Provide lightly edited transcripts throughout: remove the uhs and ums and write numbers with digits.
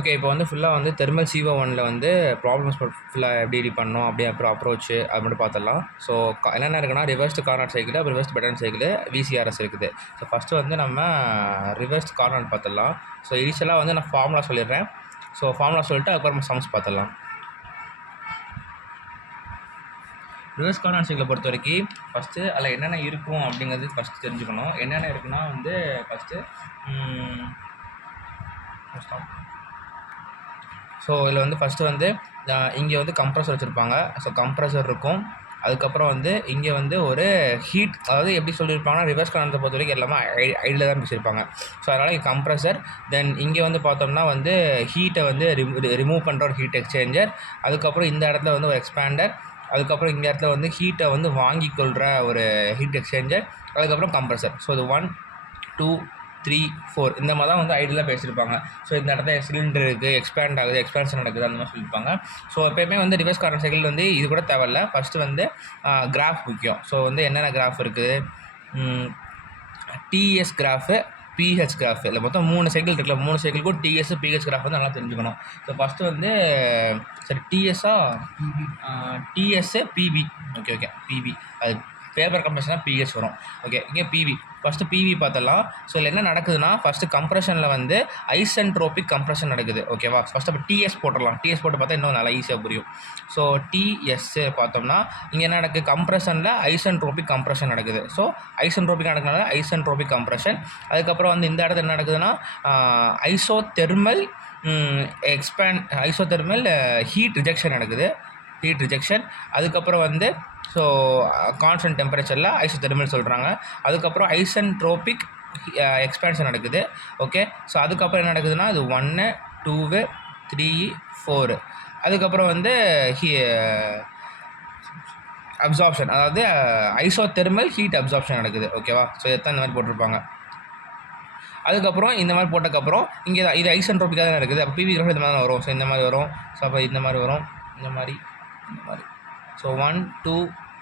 Okay. இப்போ வந்து ஃபுல்லாக வந்து தெர்மல் CO1ல வந்து ப்ராப்ளம்ஸ் ஃபுல்லாக எப்படி ரெடி பண்ணணும், அப்படியே அப்புறம் அப்ரோச்சு அது மட்டும் பார்த்துடலாம். ஸோ என்னென்ன இருக்குன்னா, ரிவர்ஸ்டு கார்னர் சைக்கிள், அப்புறம் ரிவர்ஸ்டு பெட்டன் சைக்கிள், VCRS இருக்குது. ஸோ ஃபஸ்ட்டு வந்து நம்ம ரிவர்ஸ்டு கார்னர் பார்த்துடலாம். ஸோ இனிஷியலாக வந்து நான் ஃபார்முலா சொல்லிடுறேன். ஸோ ஃபார்முலா சொல்லிட்டு அதுக்கப்புறம் சம்ஸ் பார்த்துடலாம். ரிவர்ஸ் கார்னர் சைக்கிளை பொறுத்த வரைக்கும் ஃபஸ்ட்டு அதில் என்னென்ன இருக்கும் அப்படிங்கிறது ஃபஸ்ட்டு தெரிஞ்சுக்கணும். என்னென்ன இருக்குன்னா வந்து ஃபஸ்ட்டு ஸோ இதில் வந்து ஃபஸ்ட்டு வந்து இங்கே வந்து கம்ப்ரஸர் வச்சுருப்பாங்க. ஸோ கம்ப்ரஸர் இருக்கும். அதுக்கப்புறம் வந்து இங்கே வந்து ஒரு ஹீட், அதாவது எப்படி சொல்லியிருப்பாங்கன்னா, ரிவர்ஸ் கார்னரை பொறுத்த வரைக்கும் எல்லாமே ஐடியில் தான் பேசியிருப்பாங்க. ஸோ அதனால் இங்கே கம்ப்ரஸர், தென் இங்கே வந்து பார்த்தோம்னா வந்து ஹீட்டை வந்து ரிமூவ் பண்ணுற ஒரு ஹீட் எக்ஸ்சேஞ்சர், அதுக்கப்புறம் இந்த இடத்துல வந்து ஒரு எக்ஸ்பேண்டர், அதுக்கப்புறம் இந்த இடத்துல வந்து ஹீட்டை வந்து வாங்கி கொள்கிற ஒரு ஹீட் எக்ஸ்சேஞ்சர், அதுக்கப்புறம் கம்ப்ரஸர். ஸோ இது 1 2 3 4 இந்த மாதிரி தான் வந்து ஐடியலாக பேசியிருப்பாங்க. ஸோ இந்த இடத்துல சிலிண்டர் இருக்குது, எக்ஸ்பேண்ட் ஆகுது, எக்ஸ்பேன்ஷன் நடக்குது, அந்த மாதிரி சொல்லியிருப்பாங்க. ஸோ எப்போயுமே வந்து ரிவர்ஸ் கார்னர் சைக்கிள் வந்து இது கூட தேவையில்ல. ஃபஸ்ட்டு வந்து கிராஃப் முக்கியம். ஸோ வந்து என்னென்ன கிராஃப் இருக்குது, TS கிராஃபு, PH கிராஃப், இல்லை மொத்தம் 3 சைக்கிள் இருக்குல்ல, 3 சைக்கிளுக்கும் TS PH கிராஃப் வந்து நல்லா தெரிஞ்சுக்கணும். ஸோ ஃபஸ்ட்டு வந்து சரி TS PB, ஓகே PB, அது பேப்பர் கம்ப்ரெஷனாக PH வரும். ஓகே, இங்கே PV, ஃபஸ்ட்டு PV பார்த்தலாம். ஸோ இதில் என்ன நடக்குதுன்னா, ஃபஸ்ட்டு கம்ப்ரெஷனில் வந்து ஐசென்ட்ரோபிக் கம்ப்ரெஷன் நடக்குது. ஓகேவா, ஃபஸ்ட்டு அப்போ TS போட்டுடலாம். TS போட்டு பார்த்தா இன்னும் நல்லா ஈஸியாக புரியும். ஸோ TS பார்த்தோம்னா இங்கே என்ன நடக்குது, கம்ப்ரெஷனில் ஐசென்ட்ரோபிக் கம்ப்ரெஷன் நடக்குது. ஸோ ஐசென்ட்ரோபிக் நடக்கிறதுனால ஐசென்ட்ரோபிக் கம்ப்ரெஷன். அதுக்கப்புறம் வந்து இந்த இடத்துல என்ன நடக்குதுன்னா, ஐசோதெர்மல் ஹீட் ரிஜெக்ஷன் நடக்குது. Heat rejection. அதுக்கப்புறம் வந்து ஸோ கான்ஸ்டன்ட் டெம்பரேச்சரில் ஐசோதெர்மல் சொல்கிறாங்க. அதுக்கப்புறம் ஐசென்ட்ரோபிக் எக்ஸ்பேன்ஷன் நடக்குது. ஓகே, ஸோ அதுக்கப்புறம் என்ன நடக்குதுன்னா, இது 1 2 3 4. அதுக்கப்புறம் வந்து அப்சார்ப்ஷன், அதாவது ஐசோதெர்மல் ஹீட் அப்சார்ப்ஷன் நடக்குது. ஓகேவா, ஸோ இதைத்தான் இந்த மாதிரி போட்டிருப்பாங்க. அதுக்கப்புறம் இந்த மாதிரி போட்டதுக்கப்புறம் இங்கே இது ஐசென்ட்ரோபிக்காக தான் இருக்குது. அப்போ PV கிராஃப் இந்த மாதிரி வரும். ஸோ இந்த மாதிரி வரும். ஸோ அப்போ இந்த மாதிரி வரும், இந்த மாதிரி. ஸோ 1 2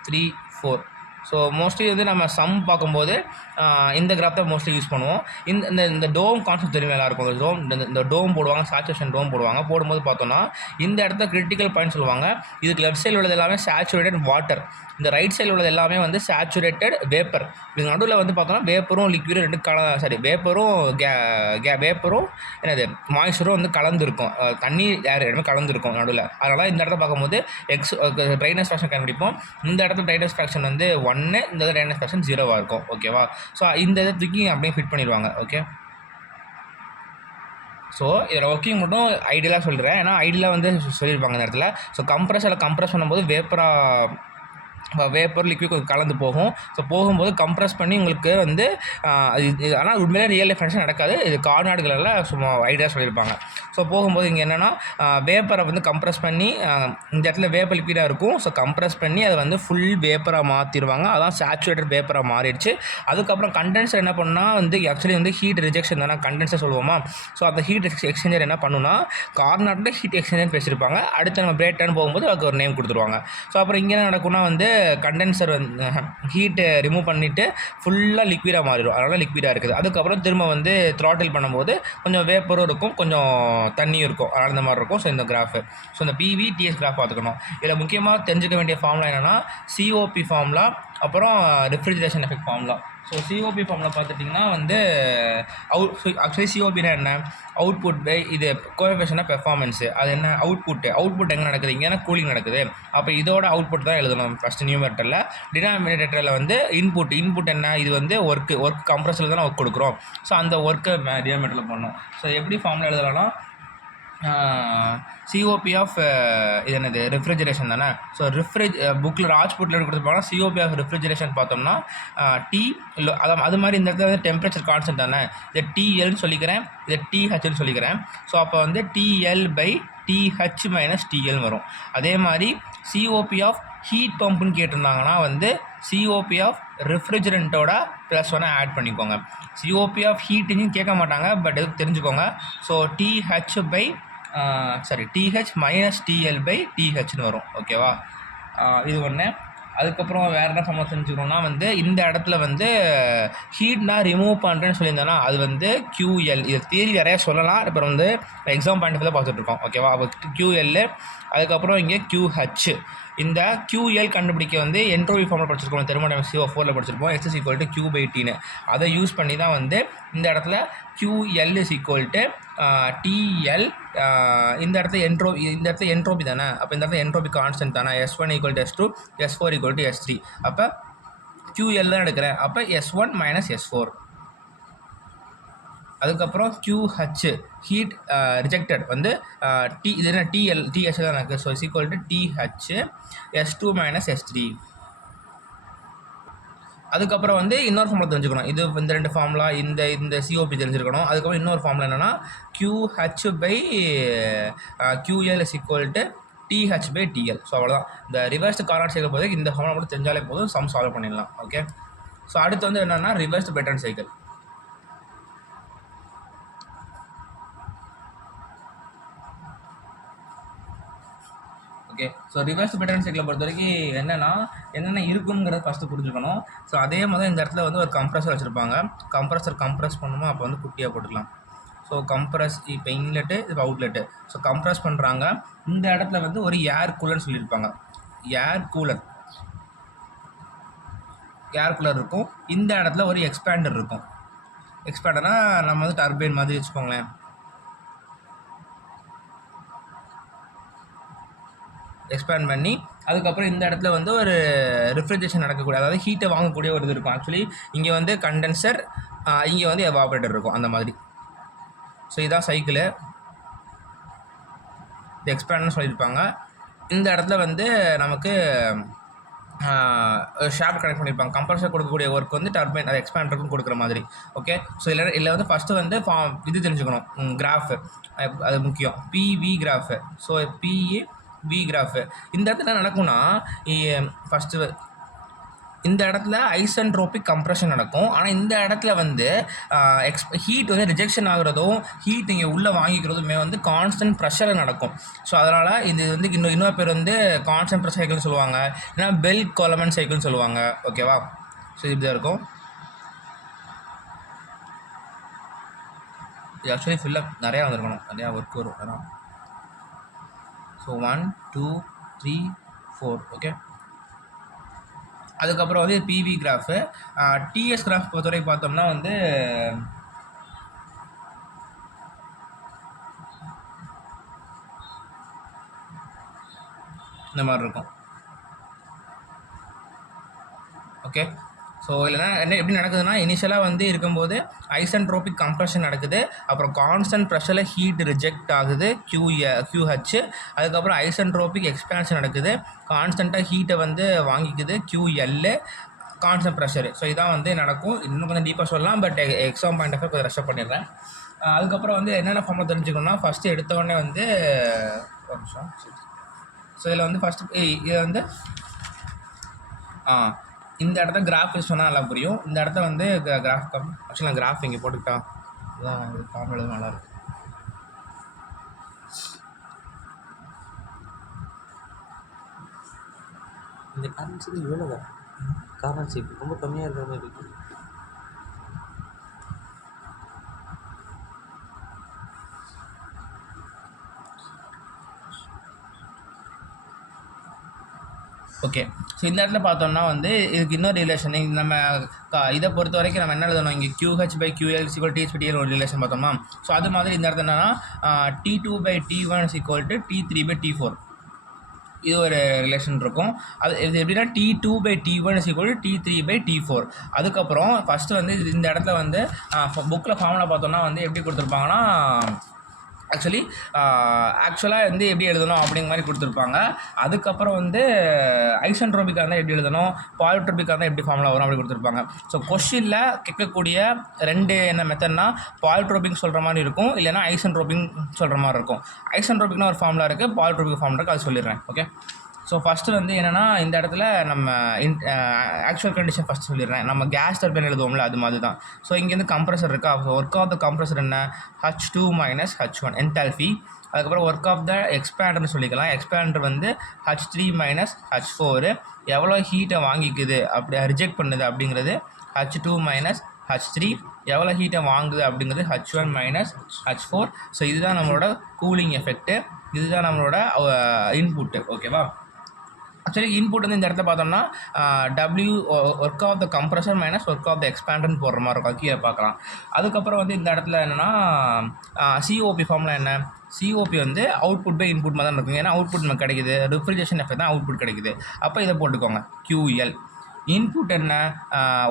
3 4. ஸோ மோஸ்ட்லி வந்து நம்ம சம் பார்க்கும்போது இந்த கிராஃப் தான் மோஸ்ட்லி யூஸ் பண்ணுவோம். இந்த டோம் கான்செப்ட் தெரியும் எல்லாருக்கும். இந்த டோம் போடுவாங்க, சேச்சுரேஷன் டோம் போடுவாங்க. போடும்போது பார்த்தோன்னா இந்த இடத்துல கிரிட்டிக்கல் பாயிண்ட் சொல்லுவாங்க. இதுக்கு லெஃப்ட் சைடில் உள்ளது எல்லாமே சேச்சுரேட்டட் வாட்டர், இந்த ரைட் சைடில் உள்ளது எல்லாமே வந்து சேச்சுரேட்டட் வேப்பர். இது நடுவில் வந்து பார்த்தோன்னா வேப்பரும் லிக்விடும் ரெண்டு வேப்பரும் வேப்பரும் என்னது மாய்ஸ்சரும் வந்து கலந்துருக்கும். தண்ணி ஏர் ரெண்டுமே கலந்துருக்கும் நடுவில். அதனால் இந்த இடத்துல பார்க்கும்போது ட்ரைனஸ் ஃப்ராக்ஷன் கண்டுபிடிப்போம். இந்த இடத்துல ட்ரைனஸ் ஃப்ராக்ஷன் வந்து 1, இந்த ட்ரைனஸ் ஃப்ராக்ஷன் 0 இருக்கும். ஓகேவா, ஸோ இந்த இதை தூக்கி அப்படியே ஃபிட் பண்ணிடுவாங்க. ஓகே, ஸோ இதில் ஒர்க்கிங் மட்டும் ஐடியலாக சொல்கிறேன், ஏன்னா ஐடியலாக வந்து சொல்லியிருப்பாங்க இந்த இடத்துல. ஸோ கம்ப்ரஸ் பண்ணும்போது வேப்பர் லிக்விட் கொஞ்சம் கலந்து போகும். ஸோ போகும்போது கம்ப்ரஸ் பண்ணி உங்களுக்கு வந்து ஆனால் உண்மையிலே ரியல் லைஃப் ஃபங்க்ஷன் நடக்காது. இது கார்னாடுகளில் சும்மா ஐடியா சொல்லியிருப்பாங்க. ஸோ போகும்போது இங்கே என்னென்னா, வேப்பரை வந்து கம்ப்ரஸ் பண்ணி இந்த இடத்துல வேப்பர் லிக்விடாக இருக்கும். ஸோ கம்ப்ரஸ் பண்ணி அதை வந்து ஃபுல் வேப்பராக மாற்றிடுவாங்க. அதான் சேச்சுரேட்டட் வேப்பராக மாறிடுச்சு. அதுக்கப்புறம் கண்டென்சர் என்ன பண்ணுன்னா வந்து ஆக்சுவலி வந்து ஹீட் ரிஜெக்ஷன் தானே கண்டென்சர் சொல்லுவோமா. ஸோ அந்த ஹீட் எக்ஸ்சேஞ்சர் என்ன பண்ணுன்னா, கார்னாட்டில் ஹீட் எக்ஸ்சேஞ்சர் பேசியிருப்பாங்க. அடுத்து நம்ம பிரேக் டர்ன் போகும்போது அதுக்கு ஒரு நேம் கொடுத்துருவாங்க. ஸோ அப்புறம் இங்கே என்ன நடக்கும்னா வந்து கண்டென்சர் வந்து ஹீட்டை ரிமூவ் பண்ணிவிட்டு ஃபுல்லாக லிக்விடாக மாறிடும். அதனால் லிக்விடாக இருக்குது. அதுக்கப்புறம் திரும்ப வந்து த்ராட்டில் பண்ணும்போது கொஞ்சம் வேப்பரும் இருக்கும், கொஞ்சம் தண்ணியும் இருக்கும். அதனால் இந்த மாதிரி இருக்கும். ஸோ இந்த கிராஃபு, ஸோ இந்த PV TS கிராஃப் பார்த்துக்கணும். இதில் முக்கியமாக தெரிஞ்சுக்க வேண்டிய ஃபார்முலா என்னென்னா, COP ஃபார்முலா, அப்புறம் refrigeration effect formula. So COP formula பார்த்துட்டிங்கன்னா வந்து ஆக்சுவலி COPனா என்ன, அவுட்புட் பை இது கோஎஃபிஷியன்ட் ஆஃப் பெர்ஃபார்மன்ஸு. அது என்ன, அவுட்புட் எங்கே நடக்குது, இங்கே கூலிங் நடக்குது. அப்போ இதோட அவுட்புட் தான் எழுதணும் ஃபஸ்ட்டு நியூமரேட்டரில். டினாமினேட்டரில் வந்து இன்புட் என்ன, இது வந்து ஒர்க் கம்ப்ரஸரில் தான் ஒர்க் கொடுக்குறோம். ஸோ அந்த ஒர்க்கை டினாமினேட்டரில் பண்ணணும். ஸோ எப்படி ஃபார்முலா எழுதலாம்னா, COP ஆஃப் இது என்னது, ரெஃப்ரிஜரேஷன் தானே. ஸோ புக்கில் ராஜ்புட்டில் கொடுத்துருப்பாங்கன்னா COP ஆஃப் ரெஃப்ரிஜரேஷன் பார்த்தோம்னா அது மாதிரி இந்த இடத்துல வந்து டெம்பரேச்சர் கான்ஸ்டன்ட் தானே. இதை TLன்னு சொல்லிக்கிறேன், இதை THன்னு சொல்லிக்கிறேன். ஸோ அப்போ வந்து TL/TH - TL வரும். அதே மாதிரி COP ஆஃப் ஹீட் பம்புன்னு கேட்டிருந்தாங்கன்னா வந்து COP ஆஃப் ரெஃப்ரிஜரண்ட்டோட +1 ஆட் பண்ணிக்கோங்க. COP ஆஃப் ஹீட்டுன்னு கேட்க மாட்டாங்க, பட் எதுக்கு தெரிஞ்சுக்கோங்க. ஸோ TH - TL/THன்னு வரும். ஓகேவா, இது ஒன்று. அதுக்கப்புறம் வேறு என்ன ஃபார்முலா தெரிஞ்சுக்கணும்னா வந்து இந்த இடத்துல வந்து ஹீட் நான் ரிமூவ் பண்ணுறேன்னு சொல்லியிருந்தேன்னா அது வந்து QL. இது தியரி நிறையா சொல்லலாம். அப்புறம் வந்து எக்ஸாம் பாயிண்ட் ஆஃப் தான் பார்த்துட்ருக்கோம். ஓகேவா? அப்போ QL, அதுக்கப்புறம் இங்கே QH. இந்த QL கண்டுபிடிக்க வந்து என்ட்ரோபி ஃபார்முலா படிச்சிருக்கோம், தெர்மோடைனமிக்ஸ் CO4ல் படிச்சிருப்போம். H is equal to Q/T. அதை யூஸ் பண்ணி தான் வந்து இந்த இடத்துல QL is equal to TL. இந்த இடத்துல என்ட்ரோபி தானே, அப்போ இந்த இடத்துல என்ட்ரோபி கான்ஸ்டன்ட் தானே. S1 equal to S2, S4 equal to S3. அப்போ QL தான் எடுக்கிறேன், அப்போ S1 minus S4. அதுக்கப்புறம் QH ஹீட் ரிஜெக்டட் வந்து இது என்ன TH தான் இருக்குது. So is equal to TH S2 minus S3. அதுக்கப்புறம் வந்து இன்னொரு ஃபார்முலா தெரிஞ்சுக்கணும். இது இந்த 2 ஃபார்முலா, இந்த COP தெரிஞ்சிருக்கணும். அதுக்கப்புறம் இன்னொரு ஃபார்முலா என்னென்னா QH/QL is equal to TH/TL. So அவ்வளோதான். இந்த ரிவர்ஸ்டு கார்னாட் சைக்கிள் போது இந்த ஃபார்முலா மட்டும் தெரிஞ்சாலே போதும், சம் சால்வ் பண்ணிடலாம். ஓகே. ஸோ அடுத்து வந்து என்னென்னா reversed Brayton cycle. Okay. So reverse Brayton சைக்கிளை பொறுத்த வரைக்கும் என்னென்ன இருக்குங்கிறத ஃபஸ்ட்டு புரிஞ்சுக்கணும். ஸோ அதே மாதிரி இந்த இடத்துல வந்து ஒரு கம்ப்ரஸர் வச்சுருப்பாங்க. கம்ப்ரஸ் பண்ணுமோ அப்போ வந்து குட்டியாக போட்டுக்கலாம். ஸோ கம்ப்ரஸ் இப்போ இன்லெட்டு, இப்போ அவுட்லெட்டு. ஸோ கம்ப்ரஸ் பண்ணுறாங்க. இந்த இடத்துல வந்து ஒரு ஏர் கூலர்னு சொல்லியிருப்பாங்க. ஏர் கூலர் இருக்கும். இந்த இடத்துல ஒரு எக்ஸ்பேண்டர் இருக்கும். எக்ஸ்பேண்டர்னால் நம்ம வந்து டர்பைன் மாதிரி வச்சுக்கோங்களேன். எக்ஸ்பேண்ட் பண்ணி அதுக்கப்புறம் இந்த இடத்துல வந்து ஒரு ரெஃப்ரிஜரேஷன் நடக்கக்கூடிய, அதாவது ஹீட்டை வாங்கக்கூடிய ஒரு இது இருக்கும். ஆக்சுவலி இங்கே வந்து கண்டென்சர், இங்கே வந்து எவாபரேட்டர் இருக்கும், அந்த மாதிரி. ஸோ இதுதான் சைக்கிளு. இது எக்ஸ்பேண்டர்னு சொல்லியிருப்பாங்க. இந்த இடத்துல வந்து நமக்கு ஷாஃப்ட் கனெக்ட் பண்ணியிருப்பாங்க. கம்ப்ரஸர் கொடுக்கக்கூடிய ஒர்க் வந்து டர்பைன், அது எக்ஸ்பேண்டருக்கும் கொடுக்குற மாதிரி. ஓகே. ஸோ இதில் வந்து ஃபஸ்ட்டு வந்து இது தெரிஞ்சுக்கணும், கிராஃபு. அது முக்கியம், PV graph. So PV graph இந்த இடத்துல நடக்கும்னா ஃபஸ்ட்டு இந்த இடத்துல ஐசென்ட்ரோபிக் கம்ப்ரெஷன் நடக்கும். ஆனால் இந்த இடத்துல வந்து ஹீட் வந்து ரிஜெக்ஷன் ஆகுறதும் ஹீட் இங்கே உள்ளே வாங்கிக்கிறதுமே வந்து கான்ஸ்டன்ட் ப்ரெஷரில் நடக்கும். ஸோ அதனால் இது வந்து இன்னொரு பேர் வந்து கான்ஸ்டன்ட் ப்ரெஷர் சைக்கிள்னு சொல்லுவாங்க, இல்லைனா பெல் கோலமன் சைக்கிள்னு சொல்லுவாங்க. ஓகேவா? ஸோ இப்படி தான் இருக்கும். இது ஆக்சுவலி ஃபுல்லாக நிறையா வந்திருக்கணும், நிறையா ஒர்க் வரும். அதான். ஸோ 1 2 3 4. ஓகே. அதுக்கப்புறம் வந்து PV கிராஃபு. TS கிராஃப் பொறுத்தவரை பார்த்தோம்னா வந்து இந்த மாதிரி இருக்கும். ஓகே. ஸோ இல்லைனா எப்படி நடக்குதுன்னா, இனிஷியலாக வந்து இருக்கும்போது ஐசென்ட்ரோபிக் கம்ப்ரெஷன் நடக்குது. அப்புறம் கான்ஸ்டன்ட் ப்ரெஷரில் ஹீட் ரிஜெக்ட் ஆகுது, QH. அதுக்கப்புறம் ஐசென்ட்ரோபிக் எக்ஸ்பேன்ஷன் நடக்குது, கான்ஸ்டண்ட்டாக ஹீட்டை வந்து வாங்கிக்குது, QL, கான்ஸ்டன்ட் ப்ரெஷரு. ஸோ இதான் வந்து நடக்கும். இன்னும் கொஞ்சம் டீப்பாக சொல்லலாம், பட் எக்ஸாம் பாயிண்ட் ஆஃப் கொஞ்சம் ரெஸ்ட் பண்ணிடுறேன். அதுக்கப்புறம் வந்து என்னென்ன ஃபார்முலா தெரிஞ்சுக்கணும்னா, ஃபஸ்ட்டு எடுத்தோடனே வந்து ஒரு நிமிஷம். ஸோ இதில் வந்து ஃபஸ்ட்டு இதை வந்து இந்த இடத்த கிராஃப் யூஸ் சொன்னால் நல்லா புரியும். இந்த இடத்த வந்து கிராஃப் ஆக்சுவலாக நான் கிராஃப் இங்கே போட்டுக்கிட்டா இதுதான் ஃபார்ம் எழுத நல்லாயிருக்கும். இந்த கரன்சிக்கு இவ்வளோ தான், கரன்சி ரொம்ப கம்மியாக இருக்கிற மாதிரி இருக்குது. ஓகே. ஸோ இந்த இடத்துல பார்த்தோம்னா வந்து இதுக்கு இன்னொரு ரிலேஷன் நம்ம இதை பொறுத்த வரைக்கும் நம்ம என்ன எழுதணும், இங்கே QH/QL = TH/TL ஒரு ரிலேஷன் பார்த்தோம்னா, ஸோ அது மாதிரி இந்த இடத்துல என்னென்னா T2/T1 = T3/T4 இது ஒரு ரிலேஷன் இருக்கும். அது இது எப்படின்னா T2/T1 = T3/T4. அதுக்கப்புறம் ஃபஸ்ட்டு வந்து இந்த இடத்துல வந்து புக்கில் ஃபார்முலா பார்த்தோம்னா வந்து எப்படி கொடுத்துருப்பாங்கன்னா, ஆக்சுவலாக வந்து எப்படி எழுதணும் அப்படிங்கிற மாதிரி கொடுத்துருப்பாங்க. அதுக்கப்புறம் வந்து ஐசென்ட்ரோபிக்காக இருந்தால் எப்படி எழுதணும், பாலிட்ரோபிக்காக இருந்தால் எப்படி ஃபார்முலா வரும் அப்படி கொடுத்துருப்பாங்க. ஸோ கொஸ்டினில் கேட்கக்கூடிய 2 என்ன மெத்தட்னா, பாலிட்ரோபிக் சொல்கிற மாதிரி இருக்கும், இல்லைனா ஐசென்ட்ரோபிக் சொல்கிற மாதிரி இருக்கும். ஐசென்ட்ரோபிக்னா ஒரு ஃபார்முலா இருக்குது, பாலிட்ரோபிக் ஃபார்முலா இருக்குது, அது சொல்லிடுறேன். ஓகே. ஸோ ஃபஸ்ட்டு வந்து என்னென்னா இந்த இடத்துல நம்ம ஆக்சுவல் கண்டிஷன் ஃபஸ்ட் சொல்லிடுறேன். நம்ம கேஸ் டர்பைன் எழுதுவோம்ல அது மாதிரி தான். ஸோ இங்கேருந்து கம்ப்ரஸர் இருக்கா. So work of the compressor என்ன, H2 - H1 என்தால்பி. அதுக்கப்புறம் ஒர்க் ஆஃப் த எக்ஸ்பேண்டர்னு சொல்லிக்கலாம். எக்ஸ்பேண்டர் வந்து H3 - H4 எவ்வளோ ஹீட்டை வாங்கிக்குது அப்படி ரிஜெக்ட் பண்ணுது அப்படிங்கிறது H2 - H3 எவ்வளோ ஹீட்டை வாங்குது அப்படிங்கிறது H1 - H4. ஸோ இதுதான் நம்மளோட கூலிங் எஃபெக்ட்டு, இதுதான் நம்மளோட இன்புட்டு. ஓகேவா. ஆக்சுவலி இன்புட் வந்து இந்த இடத்துல பார்த்தோம்னா work of the compressor - work of the எக்ஸ்பேண்டர்னு போடுற மாதிரி இருக்கும். கீழே பார்க்கலாம். அதுக்கப்புறம் வந்து இந்த இடத்துல என்னென்னா சிஓபி ஃபார்ம்லாம் என்ன, சிஓபி வந்து அவுட்புட் பை இன்புட் மாதிரி தான் இருக்கும். ஏன்னா அவுட்புட் நமக்கு கிடைக்குது, ரெஃப்ரிஜரேஷன் எஃபெக்ட் தான் அவுட்புட் கிடைக்குது. அப்போ இதை போட்டுக்கோங்க QL. இன்புட் என்ன,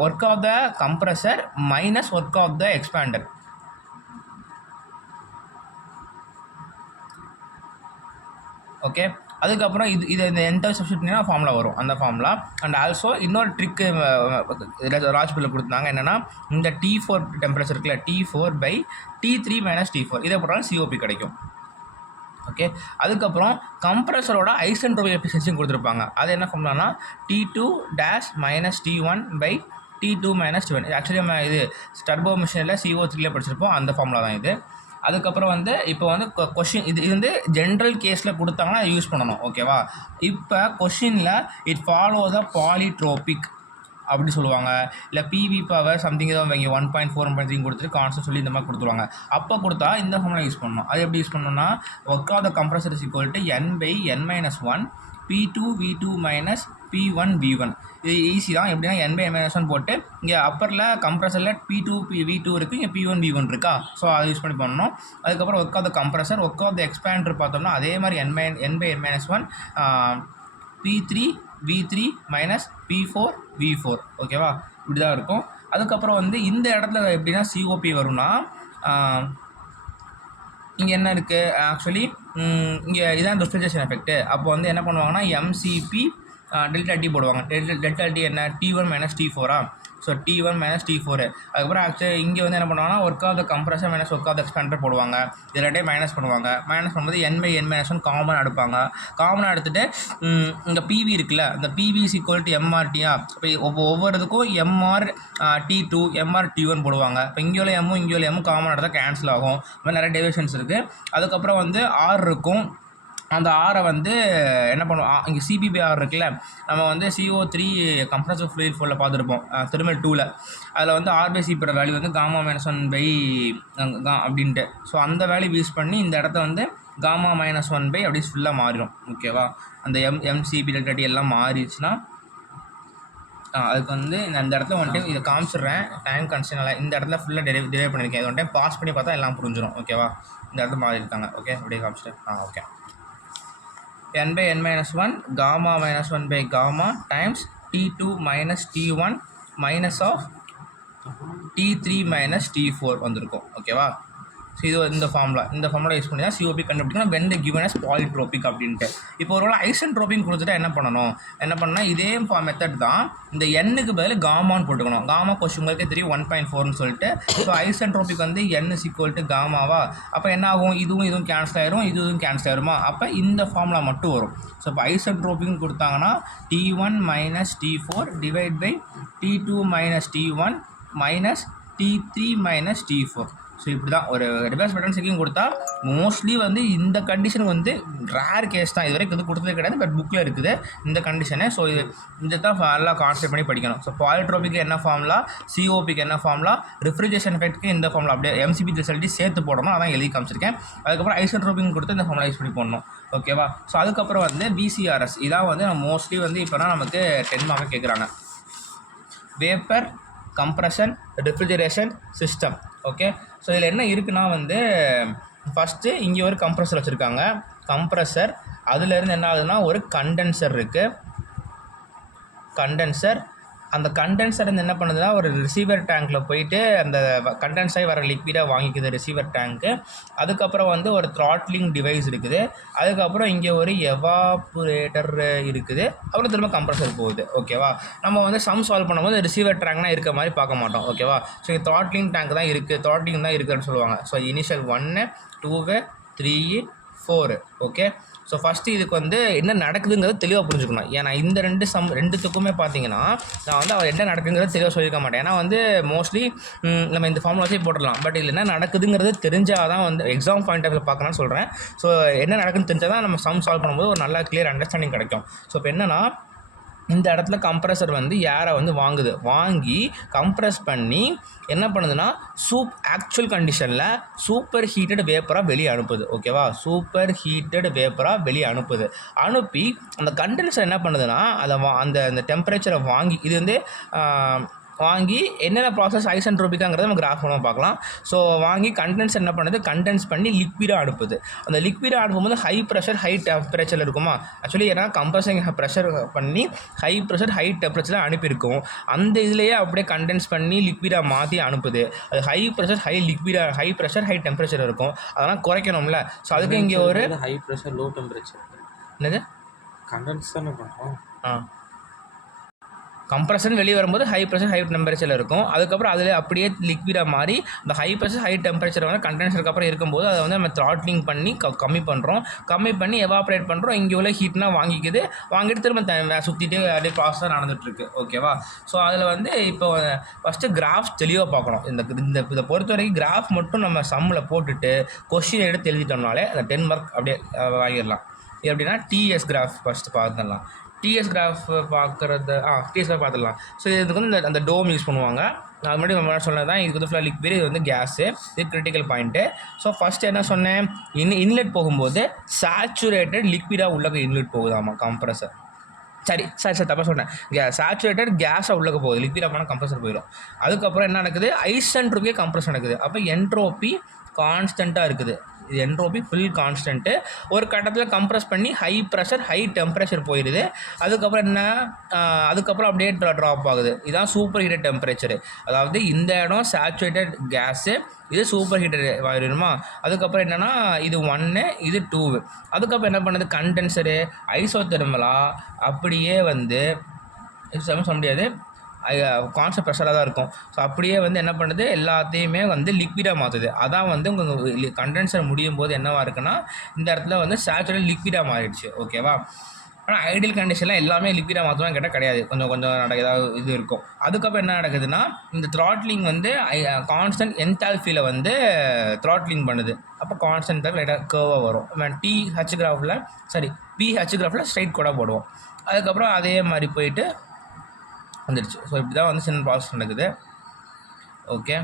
work of the compressor - work of the expander. Okay. அதுக்கப்புறம் இது இந்த என்டையர் சப்ஸ்டியூட்னா ஃபார்முலா வரும், அந்த ஃபார்முலா. அண்ட் ஆல்சோ இன்னொரு ட்ரிக்கு ராஜ்பில்ல கொடுத்தாங்க. என்னென்னா இந்த T4 டெம்பரேச்சர் இருக்குல்ல, T4/T3 - T4 இதை போட்டாலும் COP கிடைக்கும். ஓகே. அதுக்கப்புறம் கம்ப்ரஸரோட ஐசென்ட்ரோபிக் எஃபிஷியன்சியும் கொடுத்துருப்பாங்க. அது என்ன ஃபார்முலானா T2- - T1/T2 - T1. ஆக்சுவலி நம்ம இது டர்போ மிஷினில் CO3 படிச்சிருப்போம், அந்த ஃபார்முலா தான் இது. அதுக்கப்புறம் வந்து இப்போ வந்து கொஷின் இது வந்து ஜென்ரல் கேஸில் கொடுத்தாங்கன்னா யூஸ் பண்ணணும். ஓகேவா. இப்போ கொஷினில் இட் ஃபாலோ த பாலிட்ரோபிக் அப்படி சொல்லுவாங்க. இல்லை PV பவர் சம்திங் ஏதோ வைங்க 1.4 1.3 கொடுத்துட்டு கான்ஸ்டன்ட் சொல்லி இந்த மாதிரி கொடுத்துருவாங்க. அப்போ கொடுத்தா இந்த ஃபார்முலா யூஸ் பண்ணணும். அது எப்படி யூஸ் பண்ணணும்னா work of the compressor is equal to N/N-1 P2 V2 - P1 V1. இது ஈஸி தான். எப்படின்னா N/N-1 போட்டு இங்கே அப்பரில் கம்ப்ரஸரில் P2 V2 இருக்குது, இங்கே P1 V1 இருக்கா. ஸோ அதை யூஸ் பண்ணி பண்ணணும். அதுக்கப்புறம் work of the compressor, work of the expander பார்த்தோம்னா அதே மாதிரி N/N-1 P3 V3 - P4 V4. ஓகேவா. இப்படி தான் இருக்கும். அதுக்கப்புறம் வந்து இந்த இடத்துல எப்படின்னா COP வரும்னா இங்கே என்ன இருக்குது, ஆக்சுவலி இங்கே இதான் ரெஃப்ரிஜரேஷன் எஃபெக்ட்டு. அப்போ வந்து என்ன பண்ணுவாங்கன்னா MCP ΔT போடுவாங்க. ΔT என்ன, T1 - T4. So T1 - T4. அதுக்கப்புறம் ஆக்சுவலி இங்கே வந்து என்ன பண்ணுவாங்கன்னா work of the compressor - work of the expander போடுவாங்க. இதில் மைனஸ் பண்ணுவாங்க. மைனஸ் பண்ணும்போது N/N-1 காமனாக எடுப்பாங்க. காமனாக எடுத்துகிட்டு இங்கே PV இருக்குல்ல, அந்த PV = MRTயா. இப்போ ஒவ்வொரு இதுக்கும் MR T2 MR T1 போடுவாங்க. இப்போ இங்கே உள்ள M காமனாக எடுத்தால் கேன்சல் ஆகும். இந்த மாதிரி நிறைய டெவிஷன்ஸ் இருக்குது. அதுக்கப்புறம் வந்து R இருக்கும். அந்த ஆரை வந்து என்ன பண்ணுவோம், இங்கே CPBR இருக்குல்ல, நம்ம வந்து CO3 கம்ப்ரஸர் ஃப்ளூயிட் ஃபோலில் பார்த்துருப்போம் திருமல் 2ல். அதில் வந்து R/CPயோட வேல்யூ வந்து Γ-1 அப்படின்ட்டு. ஸோ அந்த வேல்யூ யூஸ் பண்ணி இந்த இடத்த வந்து Γ-1 அப்படி ஃபுல்லாக மாறிடும். ஓகேவா. அந்த MCP ΔT எல்லாம் மாறிடுச்சுன்னா அதுக்கு வந்து நான் இந்த இடத்துல வந்துட்டு இதை காமிச்சிடுறேன். டைம் கன்ஸ்டன்ட் இந்த இடத்துல ஃபுல்லாக டெரைவ் பண்ணியிருக்கேன். இது வந்துட்டு பாஸ் பண்ணி பார்த்தா எல்லாம் புரிஞ்சிடும். ஓகேவா. இந்த இடத்துல மாறி இருக்காங்க. ஓகே. அப்படியே காமிச்சிட்டு okay. N/N-1 Γ-1 times T2 - T1 minus of T3 - T4 வந்திருக்கும். ஓகேவா. ஸோ இது இந்த ஃபார்முலா யூஸ் பண்ணி தான் COP கண்டுபிடிக்கணும். When the given us polytropic அப்படின்ட்டு. இப்போ ஒரு ஐசென்ட்ரோபிக் கொடுத்துட்டா என்ன பண்ணால் இதே மெத்தட் தான். இந்த Nக்கு பதில் காமான்னு போட்டுக்கணும். காமா கொஸ்டின் உங்களுக்கே தெரியும் 1.4ன்னு சொல்லிட்டு. ஸோ ஐசென்ட்ரோபிக் வந்து N = காமாவா. அப்போ என்ன ஆகும், இதுவும் கேன்சல் ஆயிரும், இதுவும் கேன்சல் ஆயிருமா. அப்போ இந்த ஃபார்முலா மட்டும் வரும். ஸோ இப்போ ஐசென்ட்ரோபிக்னு கொடுத்தாங்கன்னா T1 - T4 / T2 - T1 T3 - T4. So இப்படி தான் ஒரு ரிவர்ஸ் பட்டன் செக்கிங் கொடுத்தா மோஸ்ட்லி வந்து இந்த கண்டிஷன் வந்து ரேர் கேஸ் தான். இது வரைக்கும் இது கொடுத்ததே கிடையாது. பட் புக்கில் இருக்குது இந்த கண்டிஷனு. ஸோ இதை தான் நல்லா கான்செப்ட் பண்ணி படிக்கணும். ஸோ பாலிட்ரோபிக்கு என்ன ஃபார்முலா, COPக்கு என்ன ஃபார்முலா, ரெஃப்ரிஜரேஷன் எஃபெக்ட்டுக்கு இந்த ஃபார்முலா அப்படியே MCP ரிசல்ட்டி சேர்த்து போடணும். அதான் எழுதி காமிச்சிருக்கேன். அதுக்கப்புறம் ஐசென்ட்ரோபிக் கொடுத்து இந்த ஃபார்முலா யூஸ் பண்ணி போடணும். ஓகேவா. ஸோ அதுக்கப்புறம் வந்து VCRS இதான் வந்து மோஸ்ட்லி வந்து இப்போனா நமக்கு 10 மார்க் கேட்குறாங்க. Vapour compression refrigeration system. Okay. So இதில் என்ன இருக்குன்னா வந்து ஃபஸ்ட்டு இங்கே ஒரு கம்ப்ரஸர் வச்சுருக்காங்க. கம்ப்ரஸர் அதுலேருந்து என்ன ஆகுதுன்னா ஒரு கண்டென்சர் இருக்குது. கண்டென்சர் அந்த கண்டென்சர் வந்து என்ன பண்ணுதுன்னா ஒரு ரிசீவர் டேங்க்கில் போயிட்டு அந்த கண்டென்ஸ் ஆகி வர லிக்விடாக வாங்கிக்குது ரிசீவர் டேங்க்கு. அதுக்கப்புறம் வந்து ஒரு த்ராட்லிங் டிவைஸ் இருக்குது. அதுக்கப்புறம் இங்கே ஒரு எவாப்புரேட்டர் இருக்குது. அப்புறம் திரும்ப கம்ப்ரஸர் போகுது. ஓகேவா. நம்ம வந்து சம் சால்வ் பண்ணும்போது ரிசீவர் டேங்க்னா இருக்க மாதிரி பார்க்க மாட்டோம். ஓகேவா. ஸோ இங்கே த்ராட்லிங் டேங்க் தான் இருக்குது, த்ராட்லிங் தான் இருக்குதுன்னு சொல்லுவாங்க. So initial 1 2 3 4. Okay. So first இதுக்கு வந்து என்ன நடக்குதுங்கிறத தெளிவாக புரிஞ்சுக்கணும். ஏன்னா இந்த ரெண்டுத்துக்குமே பார்த்தீங்கன்னா நான் வந்து அவர் என்ன நடக்குங்கிறத தெளிவாக சொல்லியிருக்க மாட்டேன். ஏன்னா வந்து மோஸ்ட்லி நம்ம இந்த ஃபார்முலா வச்சே போட்டுடலாம். பட் இதில் என்ன நடக்குதுங்கிறது தெரிஞ்சால் தான் வந்து எக்ஸாம் பாயிண்ட் ஆஃப் பார்க்கணும்னு சொல்கிறேன். ஸோ என்ன நடக்குதுன்னு தெரிஞ்சால் தான் நம்ம சம் சால்வ் பண்ணும்போது ஒரு நல்ல கிளியர் அண்டர்ஸ்டாண்டிங் கிடைக்கும். ஸோ இப்போ என்னென்னா இந்த இடத்துல கம்ப்ரஸர் வந்து ஏரை வந்து வாங்கி கம்ப்ரஸ் பண்ணி என்ன பண்ணுதுன்னா ஆக்சுவல் கண்டிஷனில் சூப்பர் ஹீட்டட் வேப்பராக வெளியே அனுப்புது. ஓகேவா, சூப்பர் ஹீட்டட் வேப்பராக வெளியே அனுப்பி அந்த கண்டென்சர் என்ன பண்ணுதுன்னா அந்த டெம்பரேச்சரை வாங்கி இது வந்து வாங்கி என்னென்ன ப்ராசஸ் ஐசென்ட்ரோபிக்காங்கிறத நம்ம கிராஃப் மூலமாக பார்க்கலாம். ஸோ வாங்கி கண்டென்ஸ் என்ன பண்ணுது, கண்டென்ஸ் பண்ணி லிக்விடாக அனுப்புது. அந்த லிக்விடாக அனுப்பும்போது ஹை ப்ரெஷர் ஹை டெம்பரேச்சரில் இருக்குமா. ஆக்சுவலி ஏன்னா கம்ப்ரஸிங் ப்ரெஷர் பண்ணி ஹை ப்ரெஷர் ஹை டெம்பரேச்சரில் அனுப்பியிருக்கும். அந்த இதுலேயே அப்படியே கண்டென்ஸ் பண்ணி லிக்விடாக மாற்றி அனுப்புது. அது high pressure high pressure high temperature இருக்கும். அதெல்லாம் குறைக்கணும்ல. ஸோ அதுக்கு இங்கே ஒரு ஹை ப்ரெஷர் லோ டெம்பரேச்சர் என்னது கண்டென்ஸ் தானே பண்ணுறோம். கம்ப்ரஷன் வெளியே வரும்போது ஹை ப்ரெஷர் ஹை டெம்பரேச்சரில் இருக்கும். அதுக்கப்புறம் அதில் அப்படியே லிக்விடாக மாறி இந்த ஹை ப்ரெஷர் ஹை டெம்பரேச்சர் வந்து கண்டென்சருக்கு அப்புறம் இருக்கும்போது அதை வந்து நம்ம த்ராட்லிங் பண்ணி கம்மி பண்ணி எவாப்ரேட் பண்ணுறோம். இங்கே உள்ள ஹீட்னா வாங்கிட்டு திரும்ப சுற்றிட்டு அப்படியே ப்ராசஸாக நடந்துகிட்ருக்கு. ஓகேவா. ஸோ அதில் வந்து இப்போ ஃபஸ்ட்டு கிராஃப்ஸ் தெளிவாக பார்க்கணும். இதை பொறுத்த வரைக்கும் கிராஃப் மட்டும் நம்ம சம்மில் போட்டுட்டு கொஸ்டின் எடுத்து எழுதிட்டோம்னாலே அந்த 10 மார்க் அப்படியே வாங்கிடலாம். இது எப்படின்னா டிஎஸ் கிராஃப் ஃபஸ்ட்டு பார்த்துடலாம். டிஎஸ் கிராஃப் பார்க்குறது டிஎஸ் கிராஃப் பார்த்துடலாம். ஸோ இதுக்கு வந்து அந்த டோம் யூஸ் பண்ணுவாங்க. அது முன்னாடி நம்ம சொன்னது தான். இதுக்கு வந்து ஃபுல்லாக லிக்விட், இது வந்து கேஸு, இது கிரிட்டிக்கல் பாயிண்ட்டு. ஸோ ஃபஸ்ட்டு என்ன சொன்னேன், இன்லெட் போகும்போது சேச்சுரேட்டட் லிக்விடாக உள்ள இன்லெட் போகுதாமா கம்ப்ரஸர். சரி தப்பாக சொன்னேன். சேச்சுரேட்டட் கேஸாக உள்ளே போகுது, லிக்விடாக போனால் கம்ப்ரஸர் போயிடும். அதுக்கப்புறம் என்ன நடக்குது, ஐசென்ட்ரோபியே கம்ப்ரஸ் நடக்குது. அப்போ என்ட்ரோபி கான்ஸ்டண்ட்டாக இருக்குது. இது என்ட்ரோபி ஃபுல் கான்ஸ்டன்ட்டு. ஒரு கட்டத்தில் கம்ப்ரஸ் பண்ணி ஹை ப்ரெஷர் ஹை டெம்பரேச்சர் போயிடுது. அதுக்கப்புறம் அப்படியே ட்ராப் ஆகுது. இதுதான் சூப்பர் ஹீட்டட் டெம்பரேச்சரு. அதாவது இந்த இடம் சேச்சுரேட்டட் கேஸு, இது சூப்பர் ஹீட்டட் ஆகிடுமா. அதுக்கப்புறம் என்னென்னா இது 1 இது 2. அதுக்கப்புறம் என்ன பண்ணுது, கண்டென்சரு ஐசோதெர்மலாக அப்படியே வந்து சொல்ல முடியாது, கான்ஸ்டன்ட் ப்ரெஷராக தான் இருக்கும். ஸோ அப்படியே வந்து என்ன பண்ணுது, எல்லாத்தையுமே வந்து லிக்விடாக மாற்றுது. அதான் வந்து உங்கள் கண்டென்சர் முடியும் போது என்னவாக இருக்குன்னா இந்த இடத்துல வந்து சேச்சுரேட் லிக்விடாக மாறிடுச்சு. ஓகேவா. ஆனால் ஐடியல் கண்டிஷனில் எல்லாமே லிக்விடாக மாற்றலாம் கேட்டால் கிடையாது, கொஞ்சம் ஏதாவது இது இருக்கும். அதுக்கப்புறம் என்ன நடக்குதுன்னா இந்த த்ராட்லிங் வந்து கான்ஸ்டன்ட் என்தால்ஃபியில் வந்து த்ராட்லிங் பண்ணுது. அப்போ கான்ஸ்டன்ட் லைட்டாக கர்வாக வரும். பிஹெச் கிராஃபில் ஸ்ட்ரைட் கூட போடுவோம். அதுக்கப்புறம் அதே மாதிரி போயிட்டு வந்துடுச்சு. ஸோ இப்படி தான் வந்து சின்ன ப்ராசஸ் நடக்குது. ஓகே.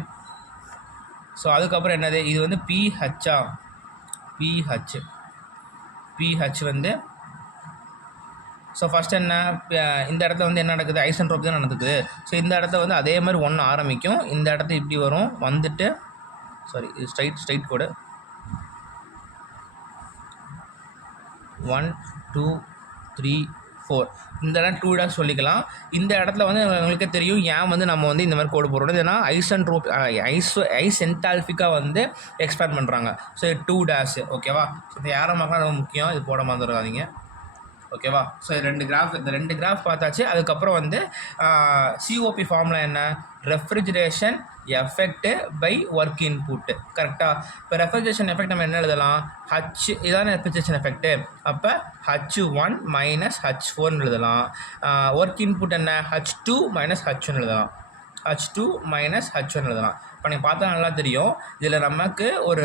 ஸோ அதுக்கப்புறம் என்னது, இது வந்து பிஹெச் வந்து ஸோ ஃபஸ்ட் என்ன, இந்த இடத்துல வந்து என்ன நடக்குது, ஐசென்ட்ரோபி தான் நடக்குது. ஸோ இந்த இடத்துல வந்து அதே மாதிரி 1 ஆரம்பிக்கும். இந்த இடத்துல இப்படி வரும், வந்துட்டு இது ஸ்ட்ரைட் கோடு 1 2 3 4. இந்த இடம் 2 சொல்லிக்கலாம். இந்த இடத்துல வந்து உங்களுக்கே தெரியும் ஏன் வந்து நம்ம வந்து இந்த மாதிரி கோடு போடுறோம். ஏன்னா ஐசென்டால்ஃபிக்காக வந்து எக்ஸ்பேண்ட் பண்ணுறாங்க. ஸோ 2 ஓகேவா. ஸோ இந்த ஏரோ மார்க்லாம் ரொம்ப முக்கியம், இது போட மறந்துடாதீங்க. ஓகேவா. ஸோ இந்த ரெண்டு கிராஃப் பார்த்தாச்சு. அதுக்கப்புறம் வந்து சிஓபி ஃபார்முலா என்ன, refrigeration effect by work input. கரெக்டாக. இப்போ ரெஃப்ரிஜரேஷன் எஃபெக்ட் நம்ம என்ன எழுதலாம், இதான ரெஃப்ரிஜரேஷன் எஃபெக்ட்டு. அப்போ H1 மைனஸ் H4 எழுதலாம். ஒர்க் இன்புட் என்ன, H2 மைனஸ் H1 எழுதலாம். இப்போ நீங்கள் பார்த்தா நல்லா தெரியும். இதில் நமக்கு ஒரு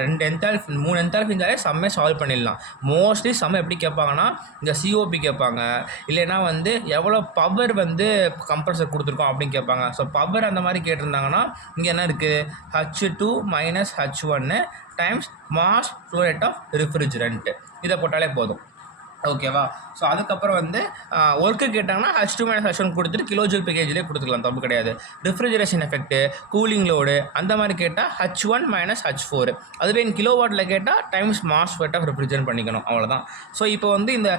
2 என்தால்ஃபி 3 என்தால்ஃபி இருந்தாலே சம்மே சால்வ் பண்ணிடலாம். மோஸ்ட்லி சம் எப்படி கேட்பாங்கன்னா இந்த சிஓபி கேட்பாங்க, இல்லைன்னா வந்து எவ்வளோ பவர் வந்து கம்ப்ரஸர் கொடுத்துருக்கோம் அப்படின்னு கேட்பாங்க. ஸோ பவர் அந்த மாதிரி கேட்டிருந்தாங்கன்னா இங்கே என்ன இருக்குது, H2 minus H1 times mass flow rate of refrigerant. இதை போட்டாலே போதும். ஓகேவா. ஸோ அதுக்கப்புறம் வந்து ஒர்க்கு கேட்டாங்கன்னா H2 மைனஸ் H1 கொடுத்துட்டு கிலோஜூல் பேக்கேஜ்லேயே கொடுத்துக்கலாம், தப்பு கிடையாது. ரெஃப்ரிஜரேஷன் எஃபெக்ட்டு, கூலிங் லோடு அந்த மாதிரி கேட்டால் H1 மைனஸ் H4. அதுவே கிலோவாட்டில் கேட்டால் times mass rate of refrigerate பண்ணிக்கணும், அவ்வளோதான். ஸோ இப்போ வந்து இந்த